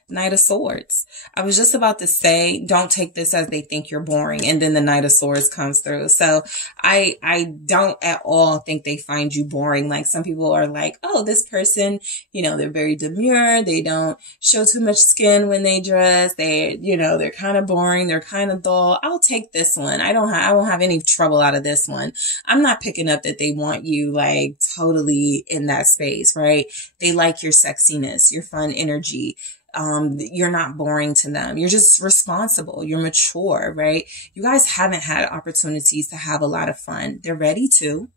Knight of Swords. I was just about to say, don't take this as they think you're boring. And then the Knight of Swords comes through. So I don't at all think they find you boring. Like some people are like, oh, this person, they're very demure. They don't show too much skin when they dress. They're kind of boring. They're kind of dull. I'll take this one. I won't have any trouble out of this one. I'm not picking up that they want you like totally in that space, right? They like your sexiness, your fun energy. You're not boring to them. You're just responsible. You're mature, right? You guys haven't had opportunities to have a lot of fun. They're ready to.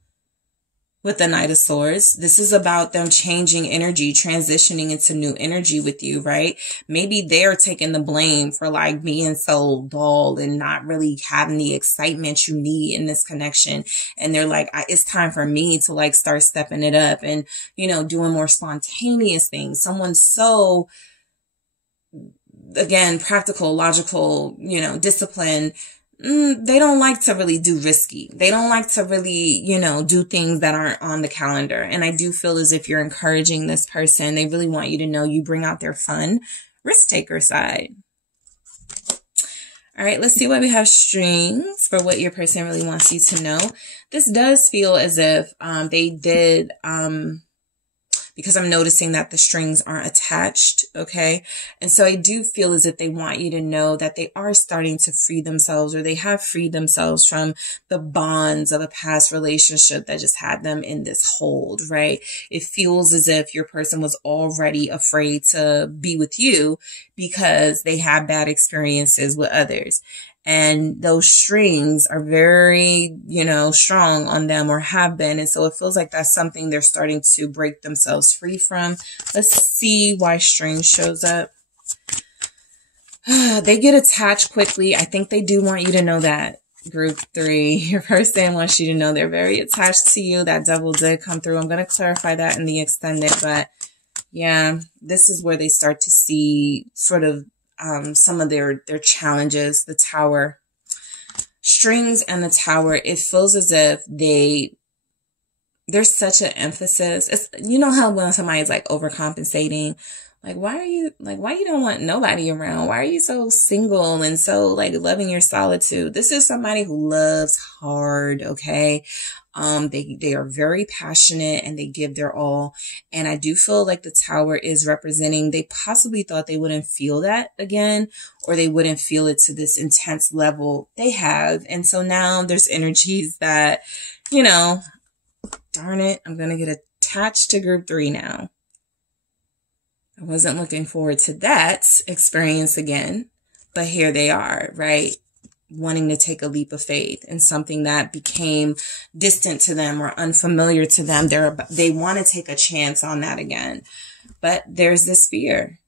With the Knight of Swords, this is about them changing energy, transitioning into new energy with you, right? Maybe they're taking the blame for like being so dull and not really having the excitement you need in this connection. And they're like, it's time for me to like start stepping it up and, doing more spontaneous things. Someone so, again, practical, logical, discipline. They don't like to really do risky. They don't like to really, do things that aren't on the calendar. And I do feel as if you're encouraging this person. They really want you to know you bring out their fun, risk taker side. All right, let's see why we have strings for what your person really wants you to know. This does feel as if they did because I'm noticing that the strings aren't attached. Okay. And so I do feel as if they want you to know that they are starting to free themselves, or they have freed themselves from the bonds of a past relationship that just had them in this hold, right? It feels as if your person was already afraid to be with you because they had bad experiences with others. And those strings are very, strong on them, or have been. And so it feels like that's something they're starting to break themselves free from. Let's see why strings shows up. They get attached quickly. I think they do want you to know that. Group 3, your person wants you to know they're very attached to you. That devil did come through. I'm going to clarify that in the extended, but yeah, this is where they start to see sort of some of their challenges. The Tower, strings and the Tower, it feels as if there's such an emphasis. It's, you know how when somebody's like overcompensating, like, why you don't want nobody around? Why are you so single and so like loving your solitude? This is somebody who loves hard. Okay. They are very passionate and they give their all. And I do feel like the Tower is representing, they possibly thought they wouldn't feel that again, or they wouldn't feel it to this intense level they have. And so now there's energies that, darn it, I'm going to get attached to group 3 now. I wasn't looking forward to that experience again, but here they are, right? Wanting to take a leap of faith in something that became distant to them or unfamiliar to them. They want to take a chance on that again. But there's this fear.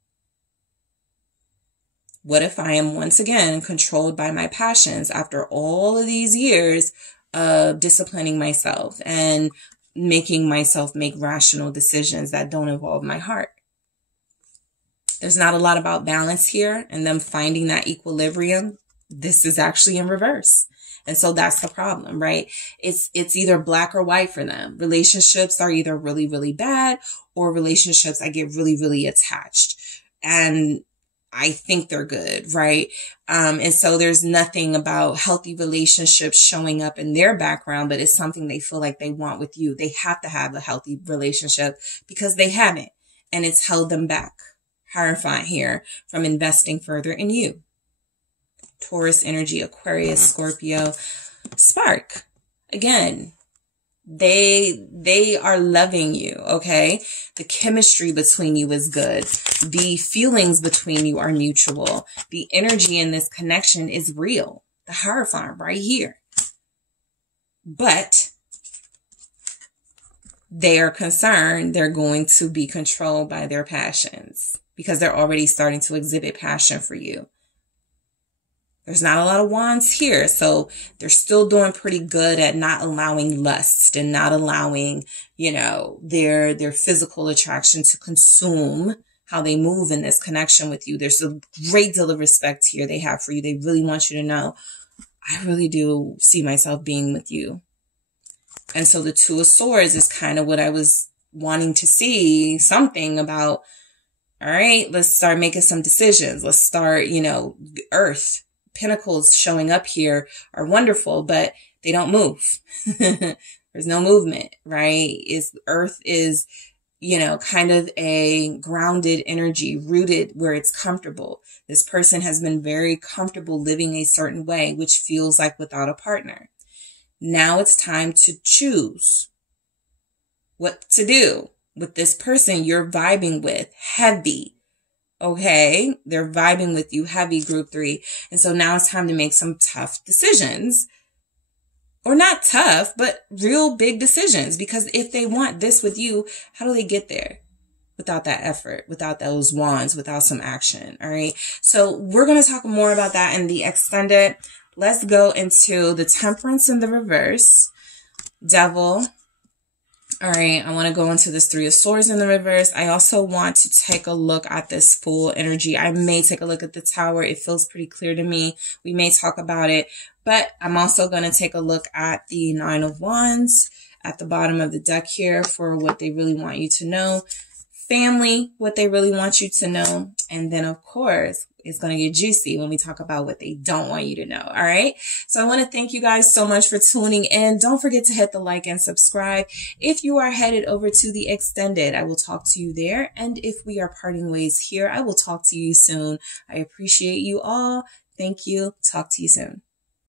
What if I am once again controlled by my passions after all of these years of disciplining myself and making myself make rational decisions that don't involve my heart? There's not a lot about balance here and them finding that equilibrium. This is actually in reverse. And so that's the problem, right? It's either black or white for them. Relationships are either really, really bad, or relationships I get really, really attached. And I think they're good, right? And so there's nothing about healthy relationships showing up in their background, but it's something they feel like they want with you. They have to have a healthy relationship because they haven't, and it's held them back. Hierophant here from investing further in you. Taurus energy, Aquarius, Scorpio, Spark. Again, they are loving you, okay? The chemistry between you is good. The feelings between you are mutual. The energy in this connection is real. The Hierophant right here. But they are concerned they're going to be controlled by their passions because they're already starting to exhibit passion for you. There's not a lot of wands here, so they're still doing pretty good at not allowing lust and not allowing, their physical attraction to consume how they move in this connection with you. There's a great deal of respect here they have for you. They really want you to know, I really do see myself being with you. And so the Two of Swords is kind of what I was wanting to see, something about, all right, let's start making some decisions. Let's start, Earth. Pentacles showing up here are wonderful, but they don't move. There's no movement, right? Earth is, kind of a grounded energy, rooted where it's comfortable. This person has been very comfortable living a certain way, which feels like without a partner. Now it's time to choose what to do with this person you're vibing with, heavy. Okay, they're vibing with you heavy, group 3. And so now it's time to make some tough decisions. Or not tough, but real big decisions. Because if they want this with you, how do they get there? Without that effort, without those wands, without some action. All right. So we're going to talk more about that in the extended. Let's go into the Temperance in the reverse. Devil. All right, I want to go into this Three of Swords in the reverse. I also want to take a look at this Fool energy. I may take a look at the Tower. It feels pretty clear to me. We may talk about it, but I'm also going to take a look at the Nine of Wands at the bottom of the deck here for what they really want you to know. family, what they really want you to know. And then, of course, it's going to get juicy when we talk about what they don't want you to know. All right. So I want to thank you guys so much for tuning in. Don't forget to hit the like and subscribe. If you are headed over to the extended, I will talk to you there. And if we are parting ways here, I will talk to you soon. I appreciate you all. Thank you. Talk to you soon.